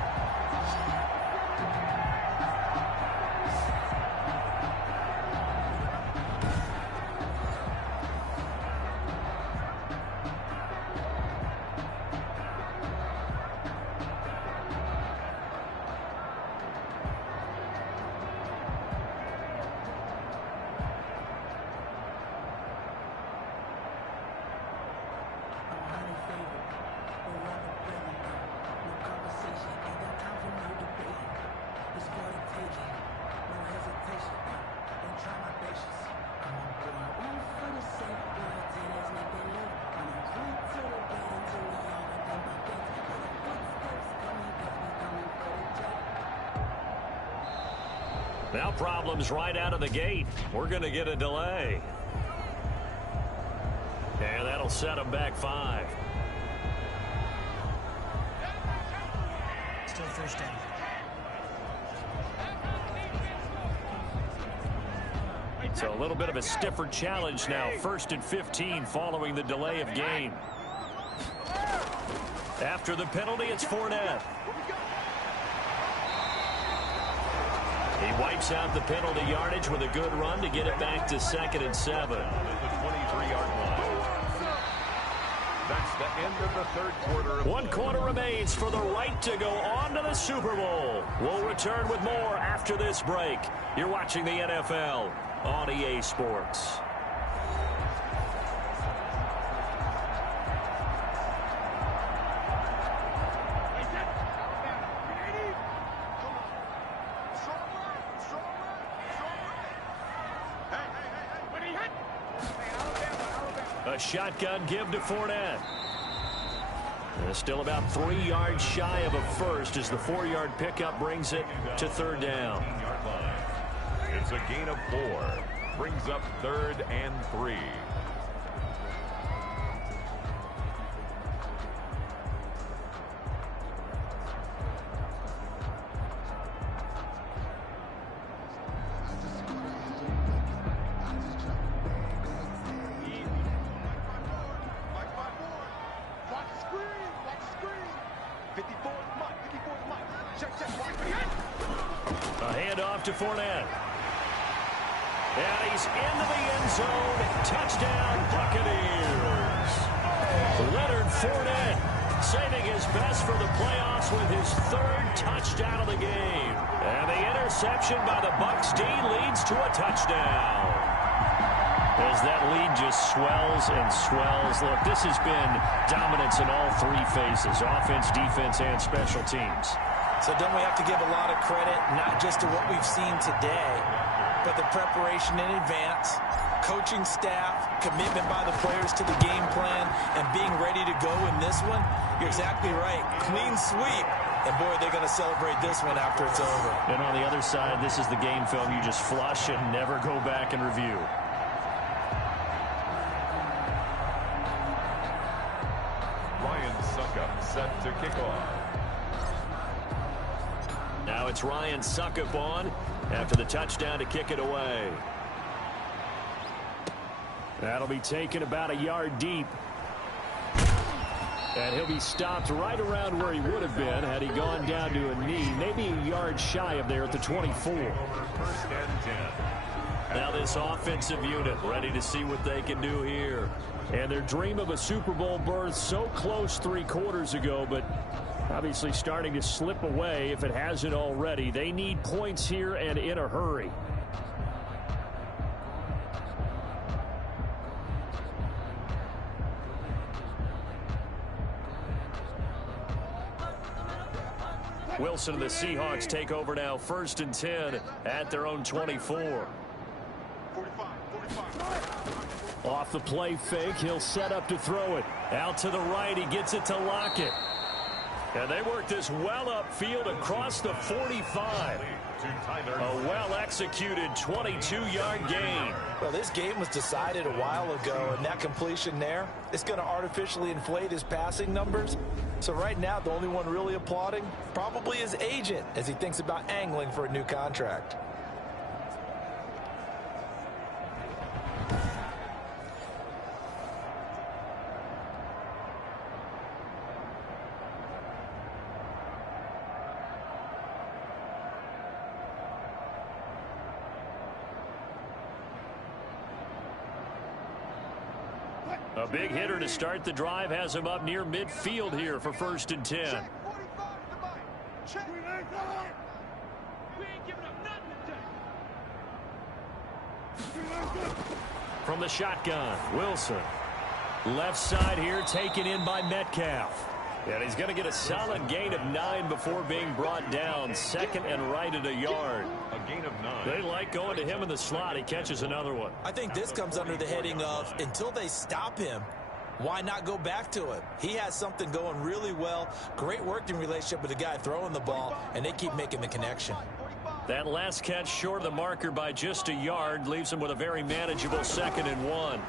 Now problems right out of the gate. We're going to get a delay. And that'll set them back 5. Still first down. So a little bit of a stiffer challenge now. 1st and 15 following the delay of game. After the penalty, it's Fournette. He wipes out the penalty yardage with a good run to get it back to 2nd and 7. At the 23-yard line. That's the end of the 3rd quarter. 1 quarter remains for the right to go on to the Super Bowl. We'll return with more after this break. You're watching the NFL on EA Sports. A shotgun give to Fournette. And still about 3 yards shy of a first as the 4-yard pickup brings it to 3rd down. It's a gain of 4. Brings up 3rd and 3. A handoff to Fournette. And he's into the end zone. Touchdown, Buccaneers. Leonard Fournette saving his best for the playoffs with his 3rd touchdown of the game. And the interception by the Bucs D leads to a touchdown. As that lead just swells and swells. Look, this has been dominance in all 3 phases, offense, defense, and special teams. So don't we have to give a lot of credit, not just to what we've seen today, but the preparation in advance, coaching staff, commitment by the players to the game plan, and being ready to go in this one? You're exactly right. Clean sweep. And, boy, they're going to celebrate this one after it's over. And on the other side, this is the game film you just flush and never go back and review. Ryan Suckup set to kick off. Now it's Ryan Suckup on after the touchdown to kick it away. That'll be taken about a yard deep. And he'll be stopped right around where he would have been had he gone down to a knee, maybe a yard shy of there at the 24. 1st and 10. Now this offensive unit ready to see what they can do here. And their dream of a Super Bowl berth so close 3 quarters ago, but obviously starting to slip away if it hasn't already. They need points here and in a hurry. Wilson and the Seahawks take over now 1st and 10 at their own 24. 45. Off the play fake, he'll set up to throw it. Out to the right, he gets it to Lockett. And they work this well upfield across the 45. A well-executed 22-yard gain. Well, this game was decided a while ago, and that completion there, it's going to artificially inflate his passing numbers. So right now, the only one really applauding probably his agent as he thinks about angling for a new contract. A big hitter to start the drive has him up near midfield here for 1st and 10. Check. 45 to Mike. Check. We ain't giving up nothing today. From the shotgun, Wilson. Left side here taken in by Metcalf. And he's going to get a solid gain of 9 before being brought down. 2nd and right at a yard. A gain of 9. They like going to him in the slot. He catches another one. I think this comes under the heading of until they stop him, why not go back to it? He has something going really well. Great working relationship with the guy throwing the ball, and they keep making the connection. That last catch short of the marker by just a yard leaves him with a very manageable 2nd and 1.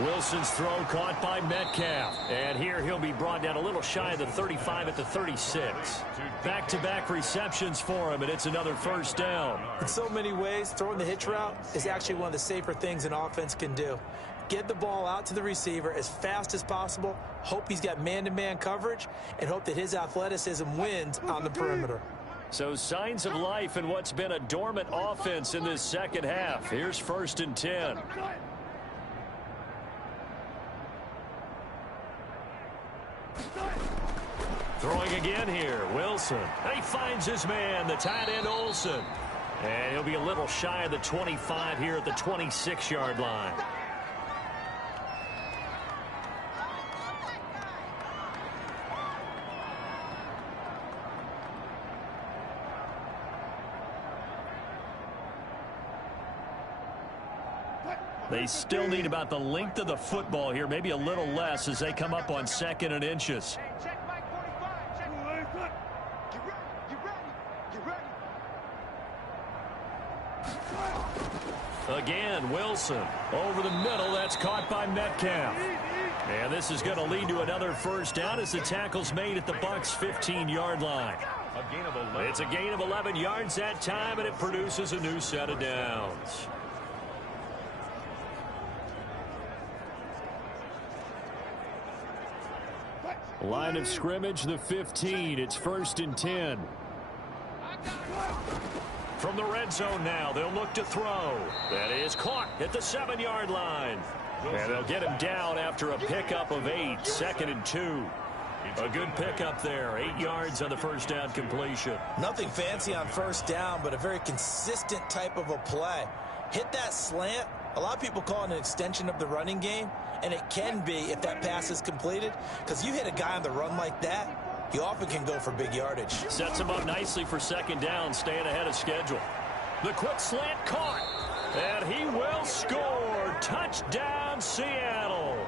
Wilson's throw caught by Metcalf. And here he'll be brought down a little shy of the 35 at the 36. Back-to-back receptions for him, and it's another 1st down. In so many ways, throwing the hitch route is actually one of the safer things an offense can do. Get the ball out to the receiver as fast as possible, hope he's got man-to-man coverage, and hope that his athleticism wins on the perimeter. So signs of life in what's been a dormant offense in this 2nd half. Here's 1st and 10. Throwing again here, Wilson. He finds his man, the tight end Olsen. And he'll be a little shy of the 25 here at the 26-yard line. They still need about the length of the football here, maybe a little less as they come up on 2nd and inches. Check Mike 45. Check. Get ready. Get ready. Get ready. Again, Wilson. Over the middle, that's caught by Metcalf. And this is going to lead to another 1st down as the tackle's made at the Bucs' 15-yard line. A gain of 11. It's a gain of 11 yards that time, and it produces a new set of downs. Line of scrimmage, the 15. It's 1st and 10. From the red zone now, they'll look to throw. That is caught at the 7-yard line. And they'll get him down after a pickup of 8. 2nd and 2. A good pickup there. 8 yards on the 1st down completion. Nothing fancy on 1st down, but a very consistent type of a play. Hit that slant. A lot of people call it an extension of the running game, and it can be if that pass is completed, because you hit a guy on the run like that, you often can go for big yardage. Sets him up nicely for 2nd down, staying ahead of schedule. The quick slant caught, and he will score. Touchdown, Seattle.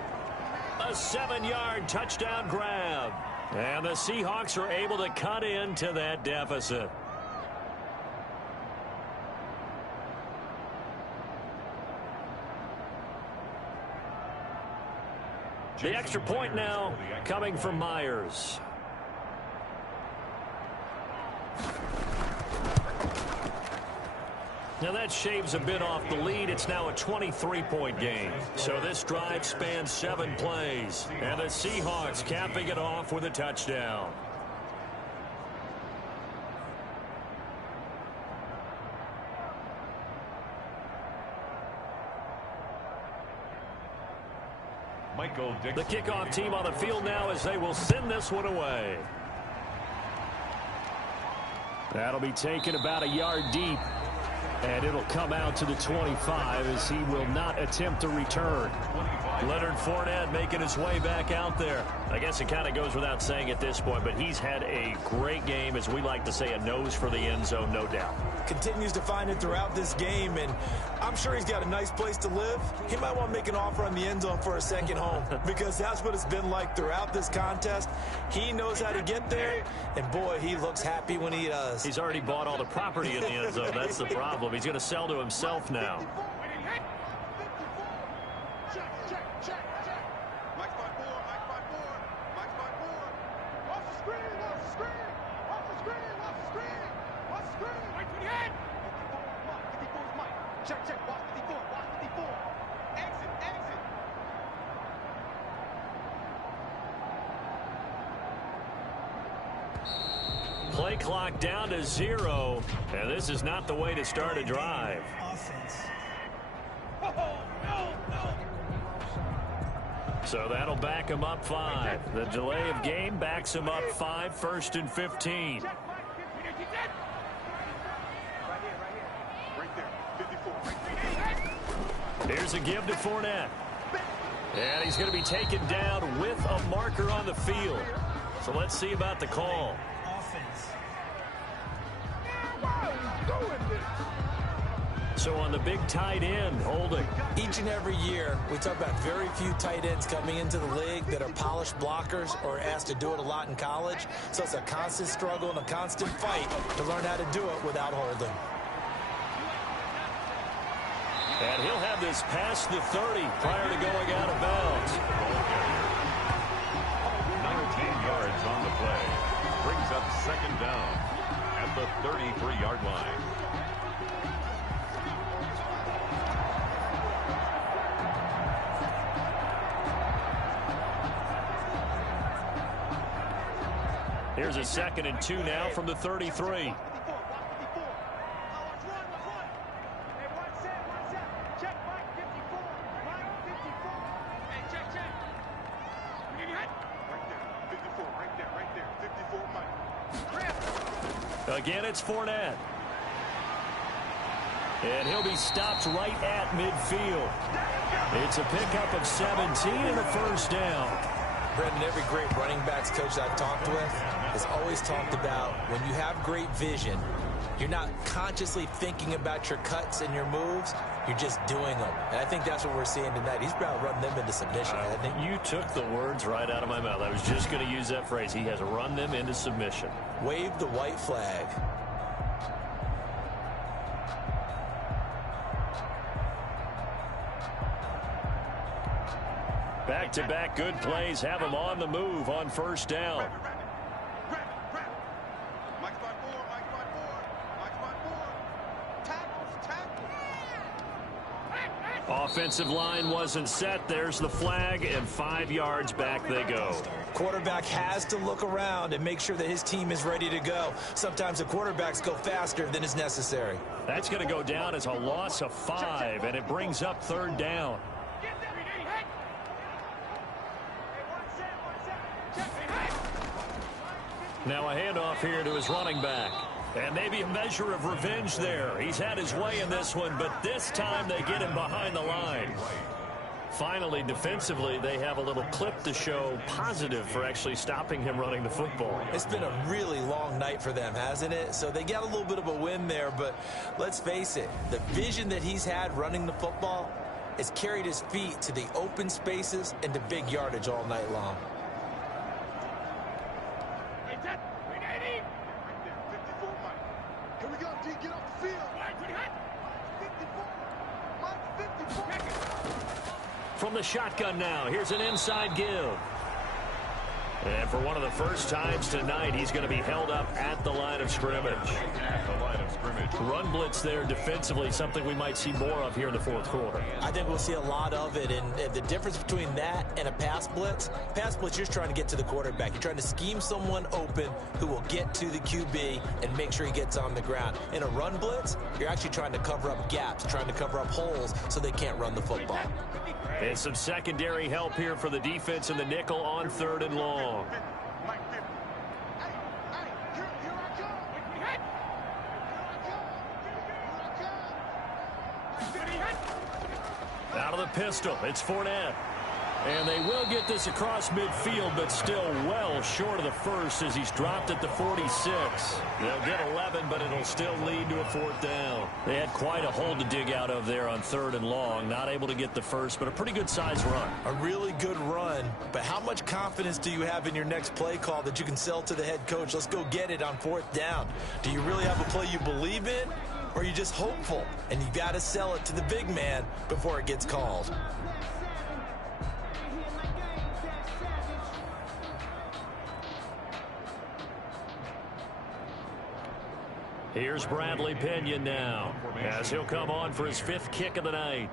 A 7-yard touchdown grab. And the Seahawks are able to cut into that deficit. The extra point now coming from Myers. Now that shaves a bit off the lead. It's now a 23-point game. So this drive spans 7 plays. And the Seahawks capping it off with a touchdown. The kickoff team on the field now as they will send this one away. That'll be taken about a yard deep. And it'll come out to the 25 as he will not attempt to return. Leonard Fournette making his way back out there. I guess it kind of goes without saying at this point, but he's had a great game, as we like to say, a nose for the end zone, no doubt. Continues to find it throughout this game, and I'm sure he's got a nice place to live. He might want to make an offer on the end zone for a second home, because that's what it's been like throughout this contest. He knows how to get there, and boy, he looks happy when he does. He's already bought all the property in the end zone. That's the problem. He's going to sell to himself now. Play clock down to 0, and this is not the way to start a drive. Offense. So that'll back him up 5. The delay of game backs him up 5, 1st and 15. Here's a give to Fournette. And he's going to be taken down with a marker on the field. So let's see about the call. Offense. So on the big tight end, holding. Each and every year, we talk about very few tight ends coming into the league that are polished blockers or asked to do it a lot in college. So it's a constant struggle and a constant fight to learn how to do it without holding. And he'll have this past the 30 prior to going out of bounds. 19 yards on the play. Brings up 2nd down at the 33-yard line. Here's a 2nd and 2 now from the 33. Again, it's Fournette. And he'll be stopped right at midfield. It's a pickup of 17 and a 1st down. Brendan, every great running backs coach I've talked with has always talked about when you have great vision, you're not consciously thinking about your cuts and your moves. You're just doing them. And I think that's what we're seeing tonight. He's about to run them into submission, hasn't he? You took the words right out of my mouth. I was just going to use that phrase. He has run them into submission. Wave the white flag. Back-to-back good plays have him on the move on 1st down. Offensive line wasn't set. There's the flag, and 5 yards back they go. Quarterback has to look around and make sure that his team is ready to go. Sometimes the quarterbacks go faster than is necessary. That's going to go down as a loss of 5, and it brings up 3rd down. Now a handoff here to his running back. And maybe a measure of revenge there. He's had his way in this one, but this time they get him behind the line. Finally, defensively, they have a little clip to show positive for actually stopping him running the football. It's been a really long night for them, hasn't it? So they got a little bit of a win there, but let's face it, the vision that he's had running the football has carried his feet to the open spaces and to big yardage all night long. Here we go, D. Get off the field. 54. From the shotgun now, here's an inside give. And for one of the first times tonight, he's going to be held up at the line of scrimmage. At the line of scrimmage. Run blitz there defensively, something we might see more of here in the 4th quarter. I think we'll see a lot of it, and the difference between that and a pass blitz, you're just trying to get to the quarterback. You're trying to scheme someone open who will get to the QB and make sure he gets on the ground. In a run blitz, you're actually trying to cover up gaps, trying to cover up holes so they can't run the football. And some secondary help here for the defense in the nickel on 3rd and long. Out of the pistol, it's Fournette. And they will get this across midfield, but still well short of the first as he's dropped at the 46. They'll get 11, but it'll still lead to a 4th down. They had quite a hole to dig out of there on 3rd and long. Not able to get the first, but a pretty good size run. A really good run, but how much confidence do you have in your next play call that you can sell to the head coach? Let's go get it on 4th down. Do you really have a play you believe in, or are you just hopeful? And you got to sell it to the big man before it gets called. Here's Bradley Pinion now, as he'll come on for his 5th kick of the night.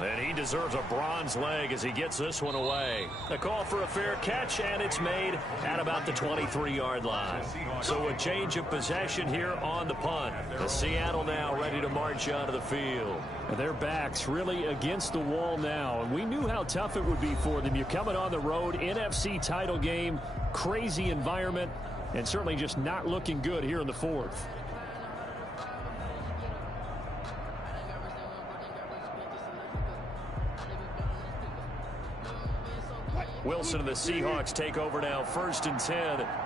And And he deserves a bronze leg as he gets this one away. A call for a fair catch, and it's made at about the 23-yard line. So a change of possession here on the punt. The Seattle now ready to march out of the field. Their backs really against the wall now, and we knew how tough it would be for them. You're coming on the road, NFC title game, crazy environment, and certainly just not looking good here in the fourth. Wilson and the Seahawks take over now, 1st and 10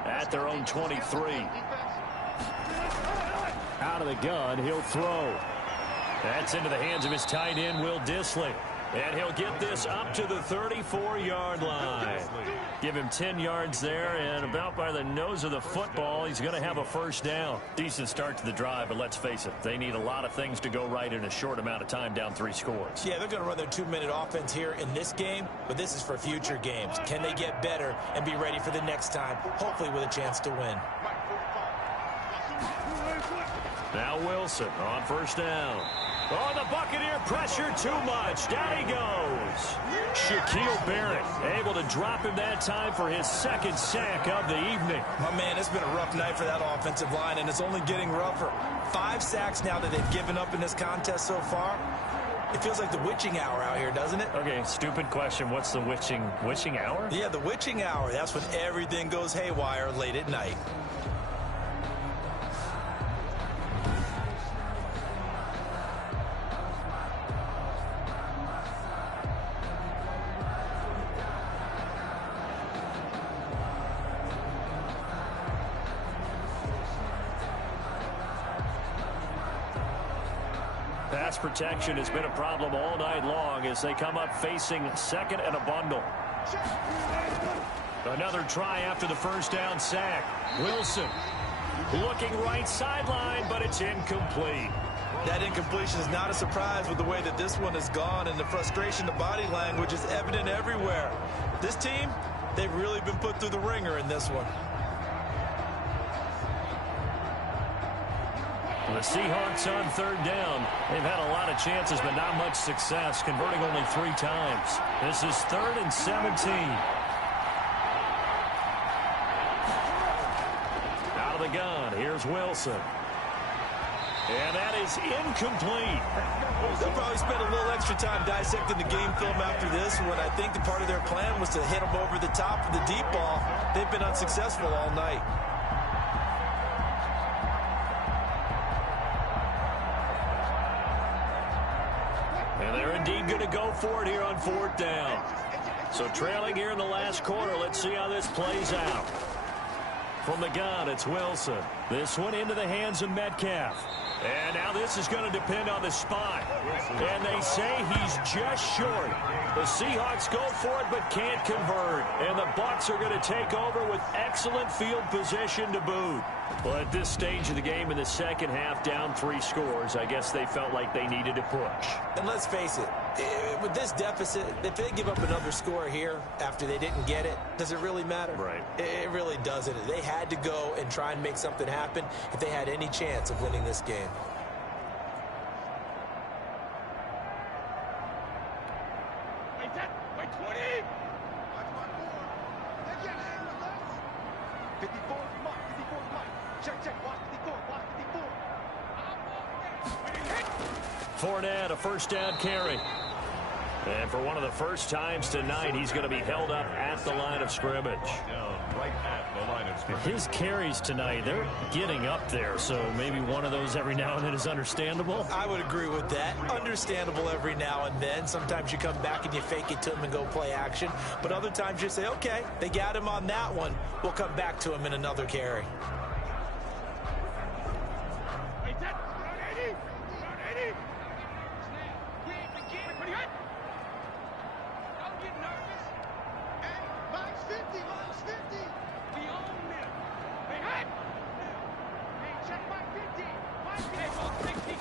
at their own 23. Out of the gun, he'll throw. That's into the hands of his tight end, Will Dissly. And he'll get this up to the 34-yard line. Give him 10 yards there, and about by the nose of the football, he's going to have a first down. Decent start to the drive, but let's face it, they need a lot of things to go right in a short amount of time, down 3 scores. Yeah, they're going to run their 2-minute offense here in this game, but this is for future games. Can they get better and be ready for the next time, hopefully with a chance to win? Now Wilson on 1st down. Oh, the Buccaneer pressure too much. Down he goes. Shaquille Barrett able to drop him that time for his 2nd sack of the evening. My man, it's been a rough night for that offensive line, and it's only getting rougher. 5 sacks now that they've given up in this contest so far. It feels like the witching hour out here, doesn't it? Okay, stupid question. What's the witching hour? Yeah, the witching hour. That's when everything goes haywire late at night. Pass protection has been a problem all night long as they come up facing 2nd and a bundle. Another try after the 1st down sack. Wilson looking right sideline, but it's incomplete. That incompletion is not a surprise with the way that this one has gone, and the frustration, the body language is evident everywhere. This team, they've really been put through the ringer in this one. The Seahawks on 3rd down. They've had a lot of chances, but not much success, converting only 3 times. This is 3rd and 17. Out of the gun, here's Wilson. And that is incomplete. They'll probably spend a little extra time dissecting the game film after this one. I think the part of their plan was to hit them over the top of the deep ball. They've been unsuccessful all night. And they're indeed going to go for it here on 4th down. So trailing here in the last quarter, let's see how this plays out. From the gun, it's Wilson. This one into the hands of Metcalf. And now this is going to depend on the spot. And they say he's just short. The Seahawks go for it but can't convert. And the Bucs are going to take over with excellent field position to boot. Well, at this stage of the game in the 2nd half, down 3 scores, I guess they felt like they needed to push. And let's face it, with this deficit, if they give up another score here after they didn't get it, does it really matter? Right. It really doesn't. They had to go and try and make something happen if they had any chance of winning this game. Wait, 20! Watch my board. They can't handle us. 54 is Mike. 54 is Mike. Check. Watch 54. Watch 54. Fournette, a 1st down carry. And for one of the first times tonight, he's going to be held up at the line of scrimmage. Right at the line of scrimmage. His carries tonight, they're getting up there, so maybe one of those every now and then is understandable. I would agree with that. Understandable every now and then. Sometimes you come back and you fake it to him and go play action. But other times you say, okay, they got him on that one. We'll come back to him in another carry.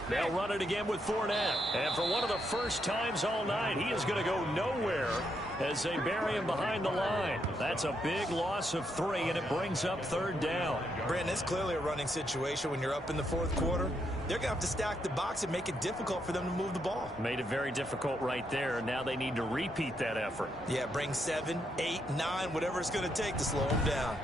They'll run it again with Fournette. And for one of the first times all night, he is going to go nowhere as they bury him behind the line. That's a big loss of 3, and it brings up 3rd down. Brandon, it's clearly a running situation when you're up in the 4th quarter. They're going to have to stack the box and make it difficult for them to move the ball. Made it very difficult right there. Now they need to repeat that effort. Yeah, bring 7, 8, 9, whatever it's going to take to slow them down.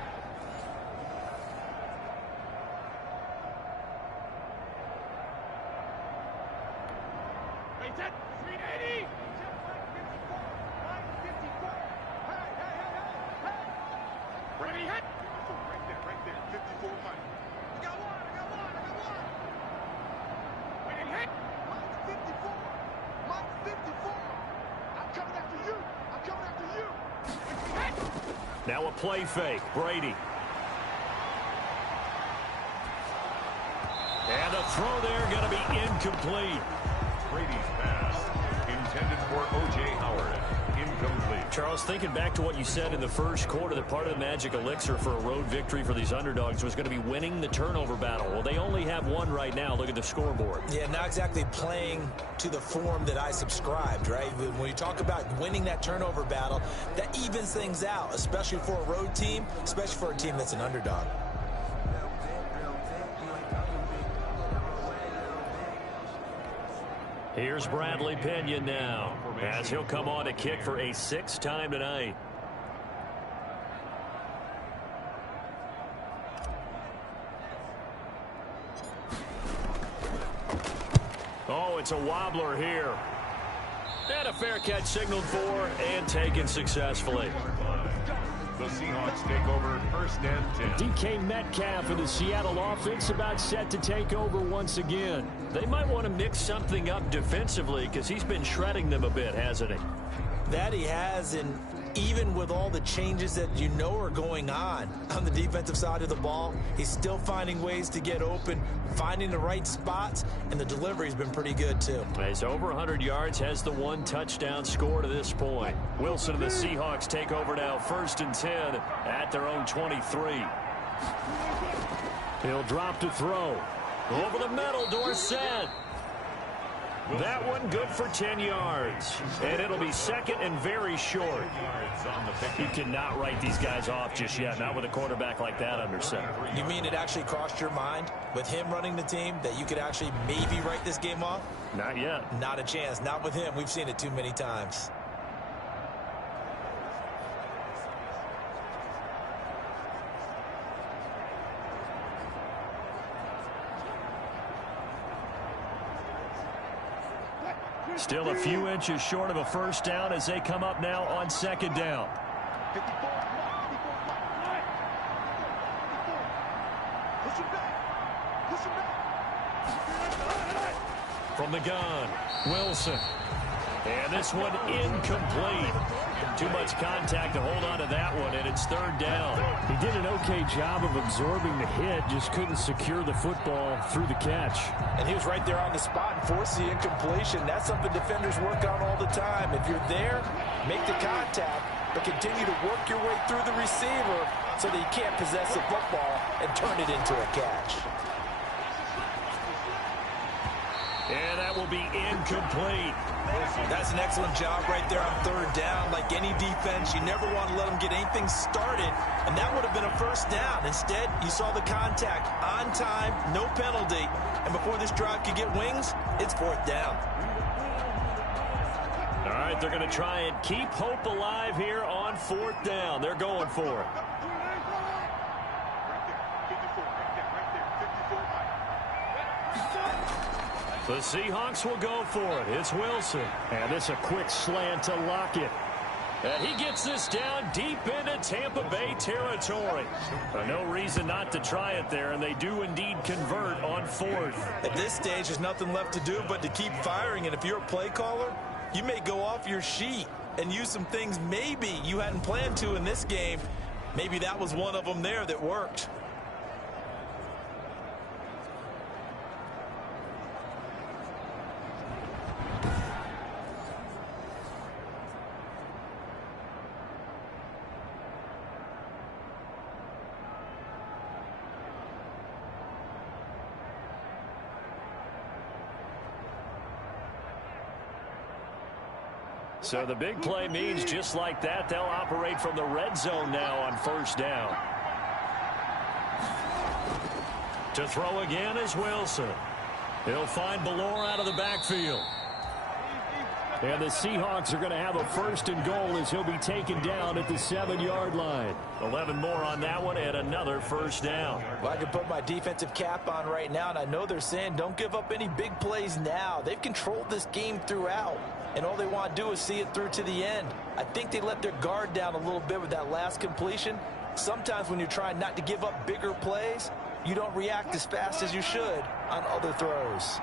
Now a play fake. Brady. And a throw there going to be incomplete. Brady's pass intended for O.J. Howard. Incomplete. Charles, thinking back to what you said in the first quarter, that part of the magic elixir for a road victory for these underdogs was going to be winning the turnover battle. Well, they only have one right now. Look at the scoreboard. Yeah, not exactly playing to the form that I subscribed, right? When you talk about winning that turnover battle, that evens things out, especially for a road team, especially for a team that's an underdog. Here's Bradley Pinion now, as he'll come on to kick for a 6th time tonight. Oh, it's a wobbler here. And a fair catch signaled for and taken successfully. The Seahawks take over 1st and 10. DK Metcalf and the Seattle offense about set to take over once again. They might want to mix something up defensively because he's been shredding them a bit, hasn't he? That he has, and even with all the changes that you know are going on the defensive side of the ball, he's still finding ways to get open, finding the right spots, and the delivery's been pretty good too. He's over 100 yards, has the 1 touchdown score to this point. Wilson and the Seahawks take over now, 1st and 10 at their own 23. He'll drop to throw. Over the middle, Dorsett. That one good for 10 yards. And it'll be 2nd and very short. You cannot write these guys off just yet, not with a quarterback like that under center. You mean it actually crossed your mind with him running the team that you could actually maybe write this game off? Not yet. Not a chance. Not with him. We've seen it too many times. Still a few inches short of a 1st down as they come up now on 2nd down. From the gun, Wilson. And this one incomplete. Too much contact to hold on to that one, and it's 3rd down. He did an okay job of absorbing the hit, just couldn't secure the football through the catch. And he was right there on the spot and forced the incompletion. That's something defenders work on all the time. If you're there, make the contact, but continue to work your way through the receiver so that you can't possess the football and turn it into a catch. And that will be incomplete. That's an excellent job right there on 3rd down. Like any defense, you never want to let them get anything started, and that would have been a 1st down. Instead, you saw the contact on time, no penalty, and before this drive could get wings, it's 4th down. All right, they're going to try and keep hope alive here on 4th down. They're going for it. The Seahawks will go for it. It's Wilson. And it's a quick slant to Lockett. And he gets this down deep into Tampa Bay territory. No reason not to try it there, and they do indeed convert on 4th. At this stage, there's nothing left to do but to keep firing, and if you're a play caller, you may go off your sheet and use some things maybe you hadn't planned to in this game. Maybe that was one of them there that worked. So the big play means just like that, they'll operate from the red zone now on first down. To throw again is Wilson. He'll find Ballore out of the backfield. And the Seahawks are going to have a first and goal as he'll be taken down at the 7-yard line. 11 more on that one and another first down. Well, I can put my defensive cap on right now, and I know they're saying don't give up any big plays now. They've controlled this game throughout, and all they want to do is see it through to the end. I think they let their guard down a little bit with that last completion. Sometimes when you're trying not to give up bigger plays, you don't react as fast as you should on other throws.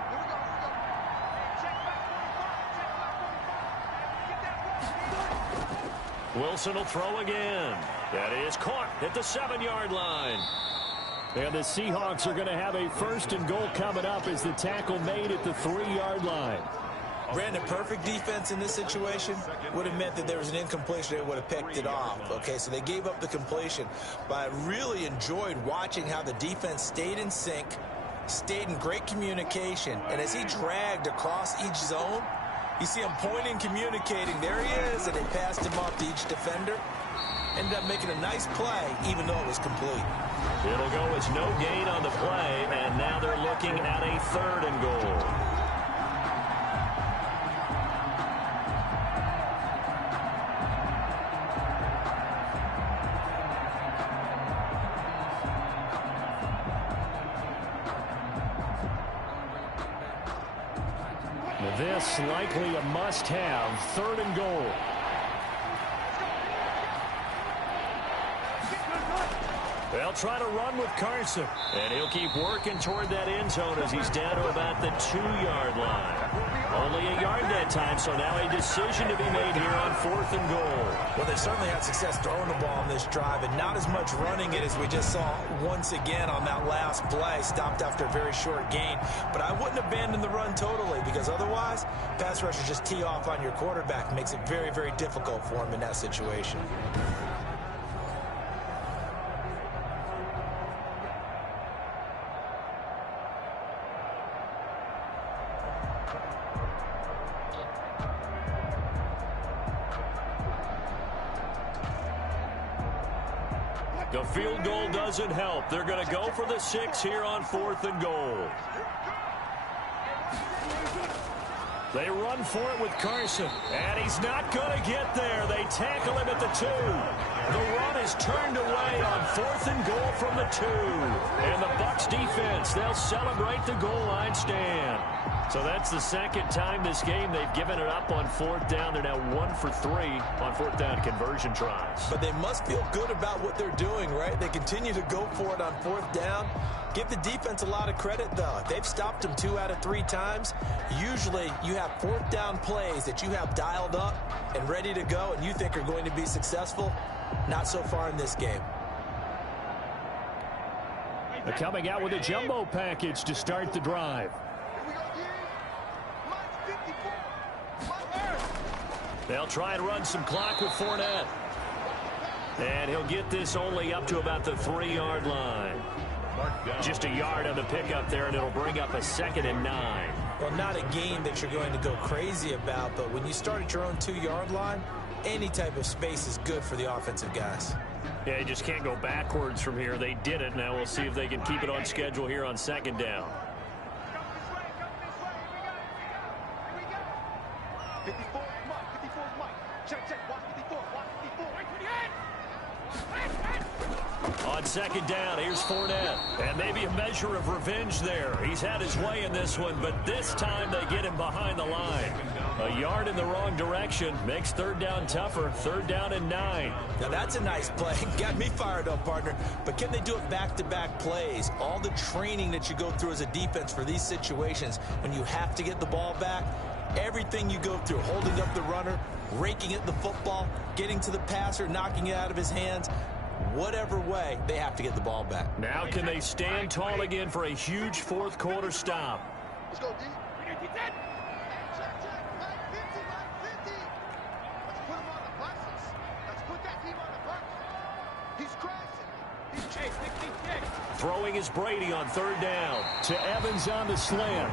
Wilson will throw again. That is caught at the 7-yard line. And the Seahawks are going to have a first and goal coming up as the tackle made at the 3-yard line. Brandon, perfect defense in this situation would have meant that there was an incompletion. They would have picked it off. Okay, so they gave up the completion. But I really enjoyed watching how the defense stayed in sync, stayed in great communication. And as he dragged across each zone, you see him pointing, communicating. There he is, and they passed him off to each defender. Ended up making a nice play, even though it was complete. It'll go as no gain on the play, and now they're looking at a 3rd and goal. This likely a must-have 3rd and goal. They'll try to run with Carson, and he'll keep working toward that end zone as he's down to about the 2-yard line. Only a yard that time, so now a decision to be made here on 4th and goal. Well, they certainly had success throwing the ball on this drive, and not as much running it as we just saw once again on that last play. Stopped after a very short gain. But I wouldn't abandon the run totally, because otherwise, pass rushers just tee off on your quarterback. Makes it very, very difficult for him in that situation. The field goal doesn't help. They're going to go for the 6 here on 4th and goal. They run for it with Carson, and he's not going to get there. They tackle him at the 2. The run is turned away on 4th and goal from the 2. And the Bucs defense, they'll celebrate the goal line stand. So that's the 2nd time this game they've given it up on 4th down. They're now 1 for 3 on 4th down conversion tries. But they must feel good about what they're doing, right? They continue to go for it on 4th down. Give the defense a lot of credit, though. They've stopped them 2 out of 3 times. Usually, you have 4th down plays that you have dialed up and ready to go and you think are going to be successful. Not so far in this game. They're coming out with a jumbo package to start the drive. They'll try and run some clock with Fournette. And he'll get this only up to about the 3-yard line. Just a yard on the pickup there, and it'll bring up a 2nd and 9. Well, not a game that you're going to go crazy about, but when you start at your own 2-yard line, any type of space is good for the offensive guys. Yeah, you just can't go backwards from here. They did it. Now we'll see if they can keep it on schedule here on 2nd down. 54, Mike. 54 is Mike. Check. Watch 54. Watch 54. On 2nd down, here's Fournette. And maybe a measure of revenge there. He's had his way in this one, but this time they get him behind the line. A yard in the wrong direction makes 3rd down tougher. 3rd down and 9. Now that's a nice play. Got me fired up, partner. But can they do it back-to-back plays? All the training that you go through as a defense for these situations, when you have to get the ball back, everything you go through, holding up the runner, raking at the football, getting to the passer, knocking it out of his hands, whatever way, they have to get the ball back. Now can they stand tall again for a huge 4th quarter stop? Let's go, D. Check. Mike 50. Let's put him on the buses. Let's put that team on the bus. He's crashing. He's chasing. Throwing is Brady on 3rd down. To Evans on the slant.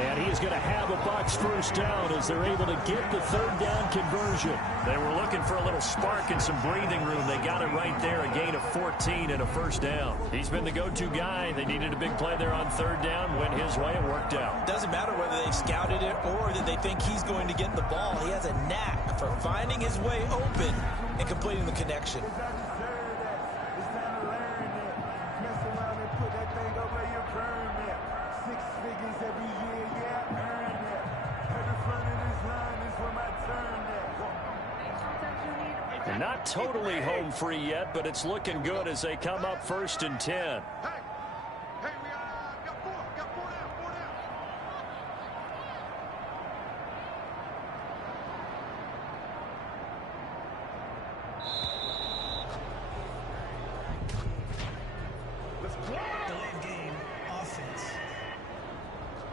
And he is going to have a Bucs first down as they're able to get the third down conversion. They were looking for a little spark and some breathing room. They got it right there, a gain of 14 and a first down. He's been the go-to guy. They needed a big play there on third down. Went his way. It worked out. Doesn't matter whether they scouted it or that they think he's going to get the ball. He has a knack for finding his way open and completing the connection. Not totally home free yet, but it's looking good as they come up 1st and 10. Hey, we got four down. Let's play. Delayed game, offense.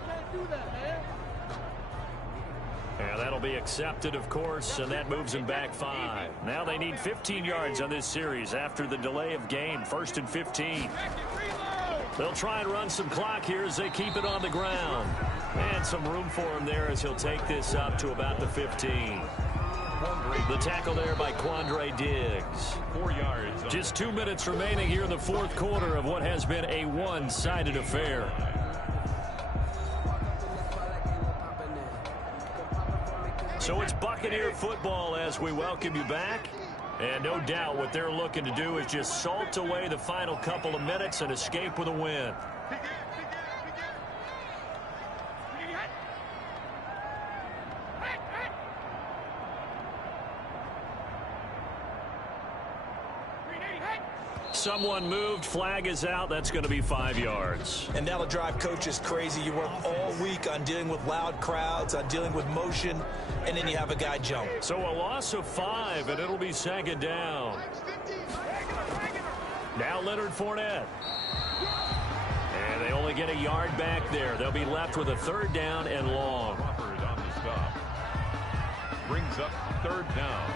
Can't do that, man. And that'll be accepted, of course, and that moves them back 5. Now they need 15 yards on this series after the delay of game. 1st and 15. They'll try and run some clock here as they keep it on the ground. And some room for him there as he'll take this up to about the 15. The tackle there by Quandre Diggs. 4 yards. Just 2 minutes remaining here in the fourth quarter of what has been a one-sided affair. So it's Buccaneer football as we welcome you back. And no doubt what they're looking to do is just salt away the final couple of minutes and escape with a win. Someone moved. Flag is out. That's going to be 5 yards. And that'll drive coaches crazy. You work all week on dealing with loud crowds, on dealing with motion, and then you have a guy jump. So a loss of 5, and it'll be 2nd down. Now Leonard Fournette. And they only get a yard back there. They'll be left with a 3rd down and long. Crawford on the stop. Brings up 3rd down.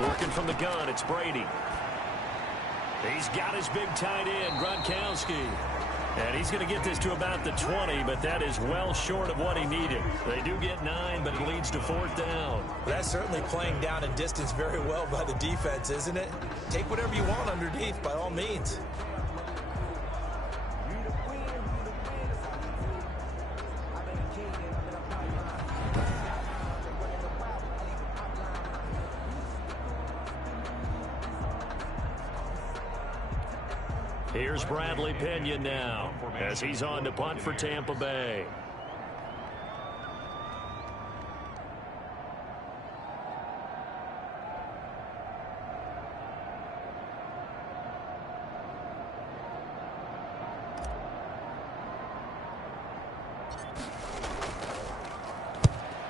Working from the gun, it's Brady. He's got his big tight end, Gronkowski. And he's going to get this to about the 20, but that is well short of what he needed. They do get 9, but it leads to 4th down. That's certainly playing down in distance very well by the defense, isn't it? Take whatever you want underneath, by all means. Here's Bradley Pinion now as he's on to punt for Tampa Bay.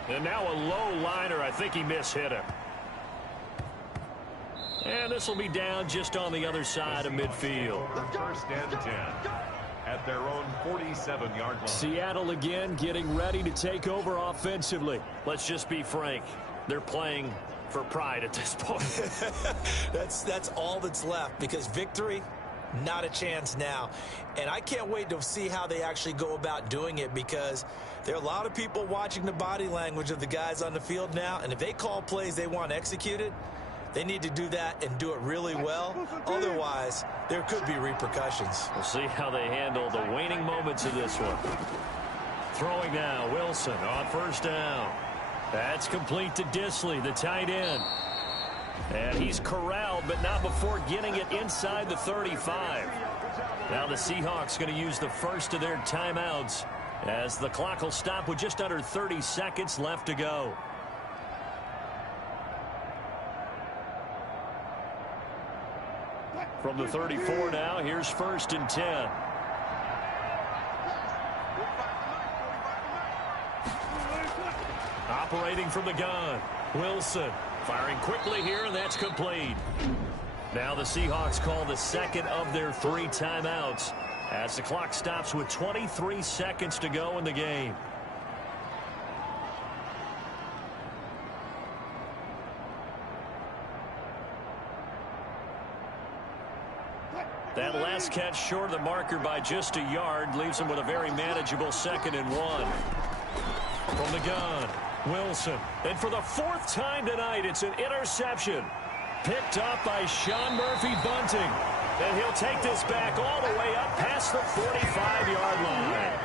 And now a low liner. I think he mishit him. And this will be down just on the other side of midfield. 1st and 10 at their own 47-yard line. Seattle again getting ready to take over offensively. Let's just be frank. They're playing for pride at this point. That's all that's left, because victory, not a chance now. And I can't wait to see how they actually go about doing it, because there are a lot of people watching the body language of the guys on the field now. And if they call plays they want executed, they need to do that and do it really well. Otherwise, there could be repercussions. We'll see how they handle the waning moments of this one. Throwing now, Wilson on 1st down. That's complete to Disley, the tight end. And he's corralled, but not before getting it inside the 35. Now the Seahawks going to use the first of their timeouts as the clock will stop with just under 30 seconds left to go. From the 34 now, here's 1st and 10. Operating from the gun. Wilson firing quickly here, and that's complete. Now the Seahawks call the second of their 3 timeouts as the clock stops with 23 seconds to go in the game. That last catch short of the marker by just a yard leaves him with a very manageable 2nd and 1. From the gun, Wilson. And for the 4th time tonight, it's an interception. Picked up by Sean Murphy-Bunting. And he'll take this back all the way up past the 45-yard line.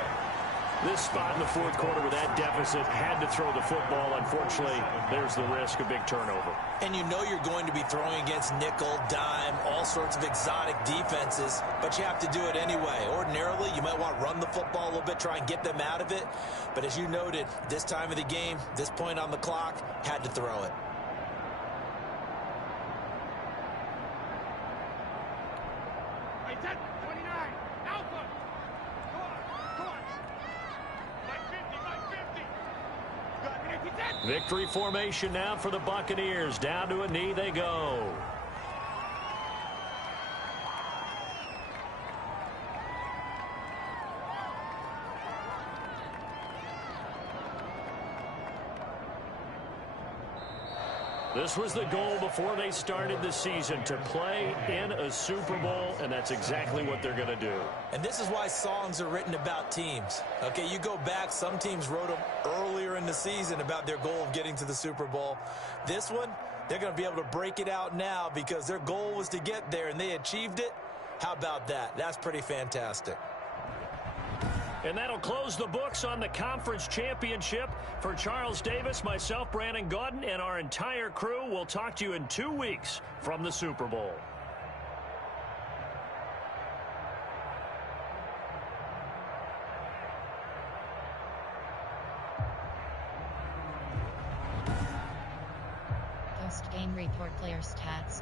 This spot in the 4th quarter with that deficit had to throw the football. Unfortunately, there's the risk of big turnover. And you know you're going to be throwing against nickel, dime, all sorts of exotic defenses, but you have to do it anyway. Ordinarily, you might want to run the football a little bit, try and get them out of it. But as you noted, this time of the game, this point on the clock, had to throw it. Victory formation now for the Buccaneers. Down to a knee they go. This was the goal before they started the season, to play in a Super Bowl, and that's exactly what they're going to do. And this is why songs are written about teams. Okay, you go back, some teams wrote them earlier in the season about their goal of getting to the Super Bowl. This one, they're going to be able to break it out now because their goal was to get there, and they achieved it. How about that? That's pretty fantastic. And that'll close the books on the conference championship. For Charles Davis, myself, Brandon Gaudin, and our entire crew, we'll talk to you in 2 weeks from the Super Bowl. Post-game report player stats.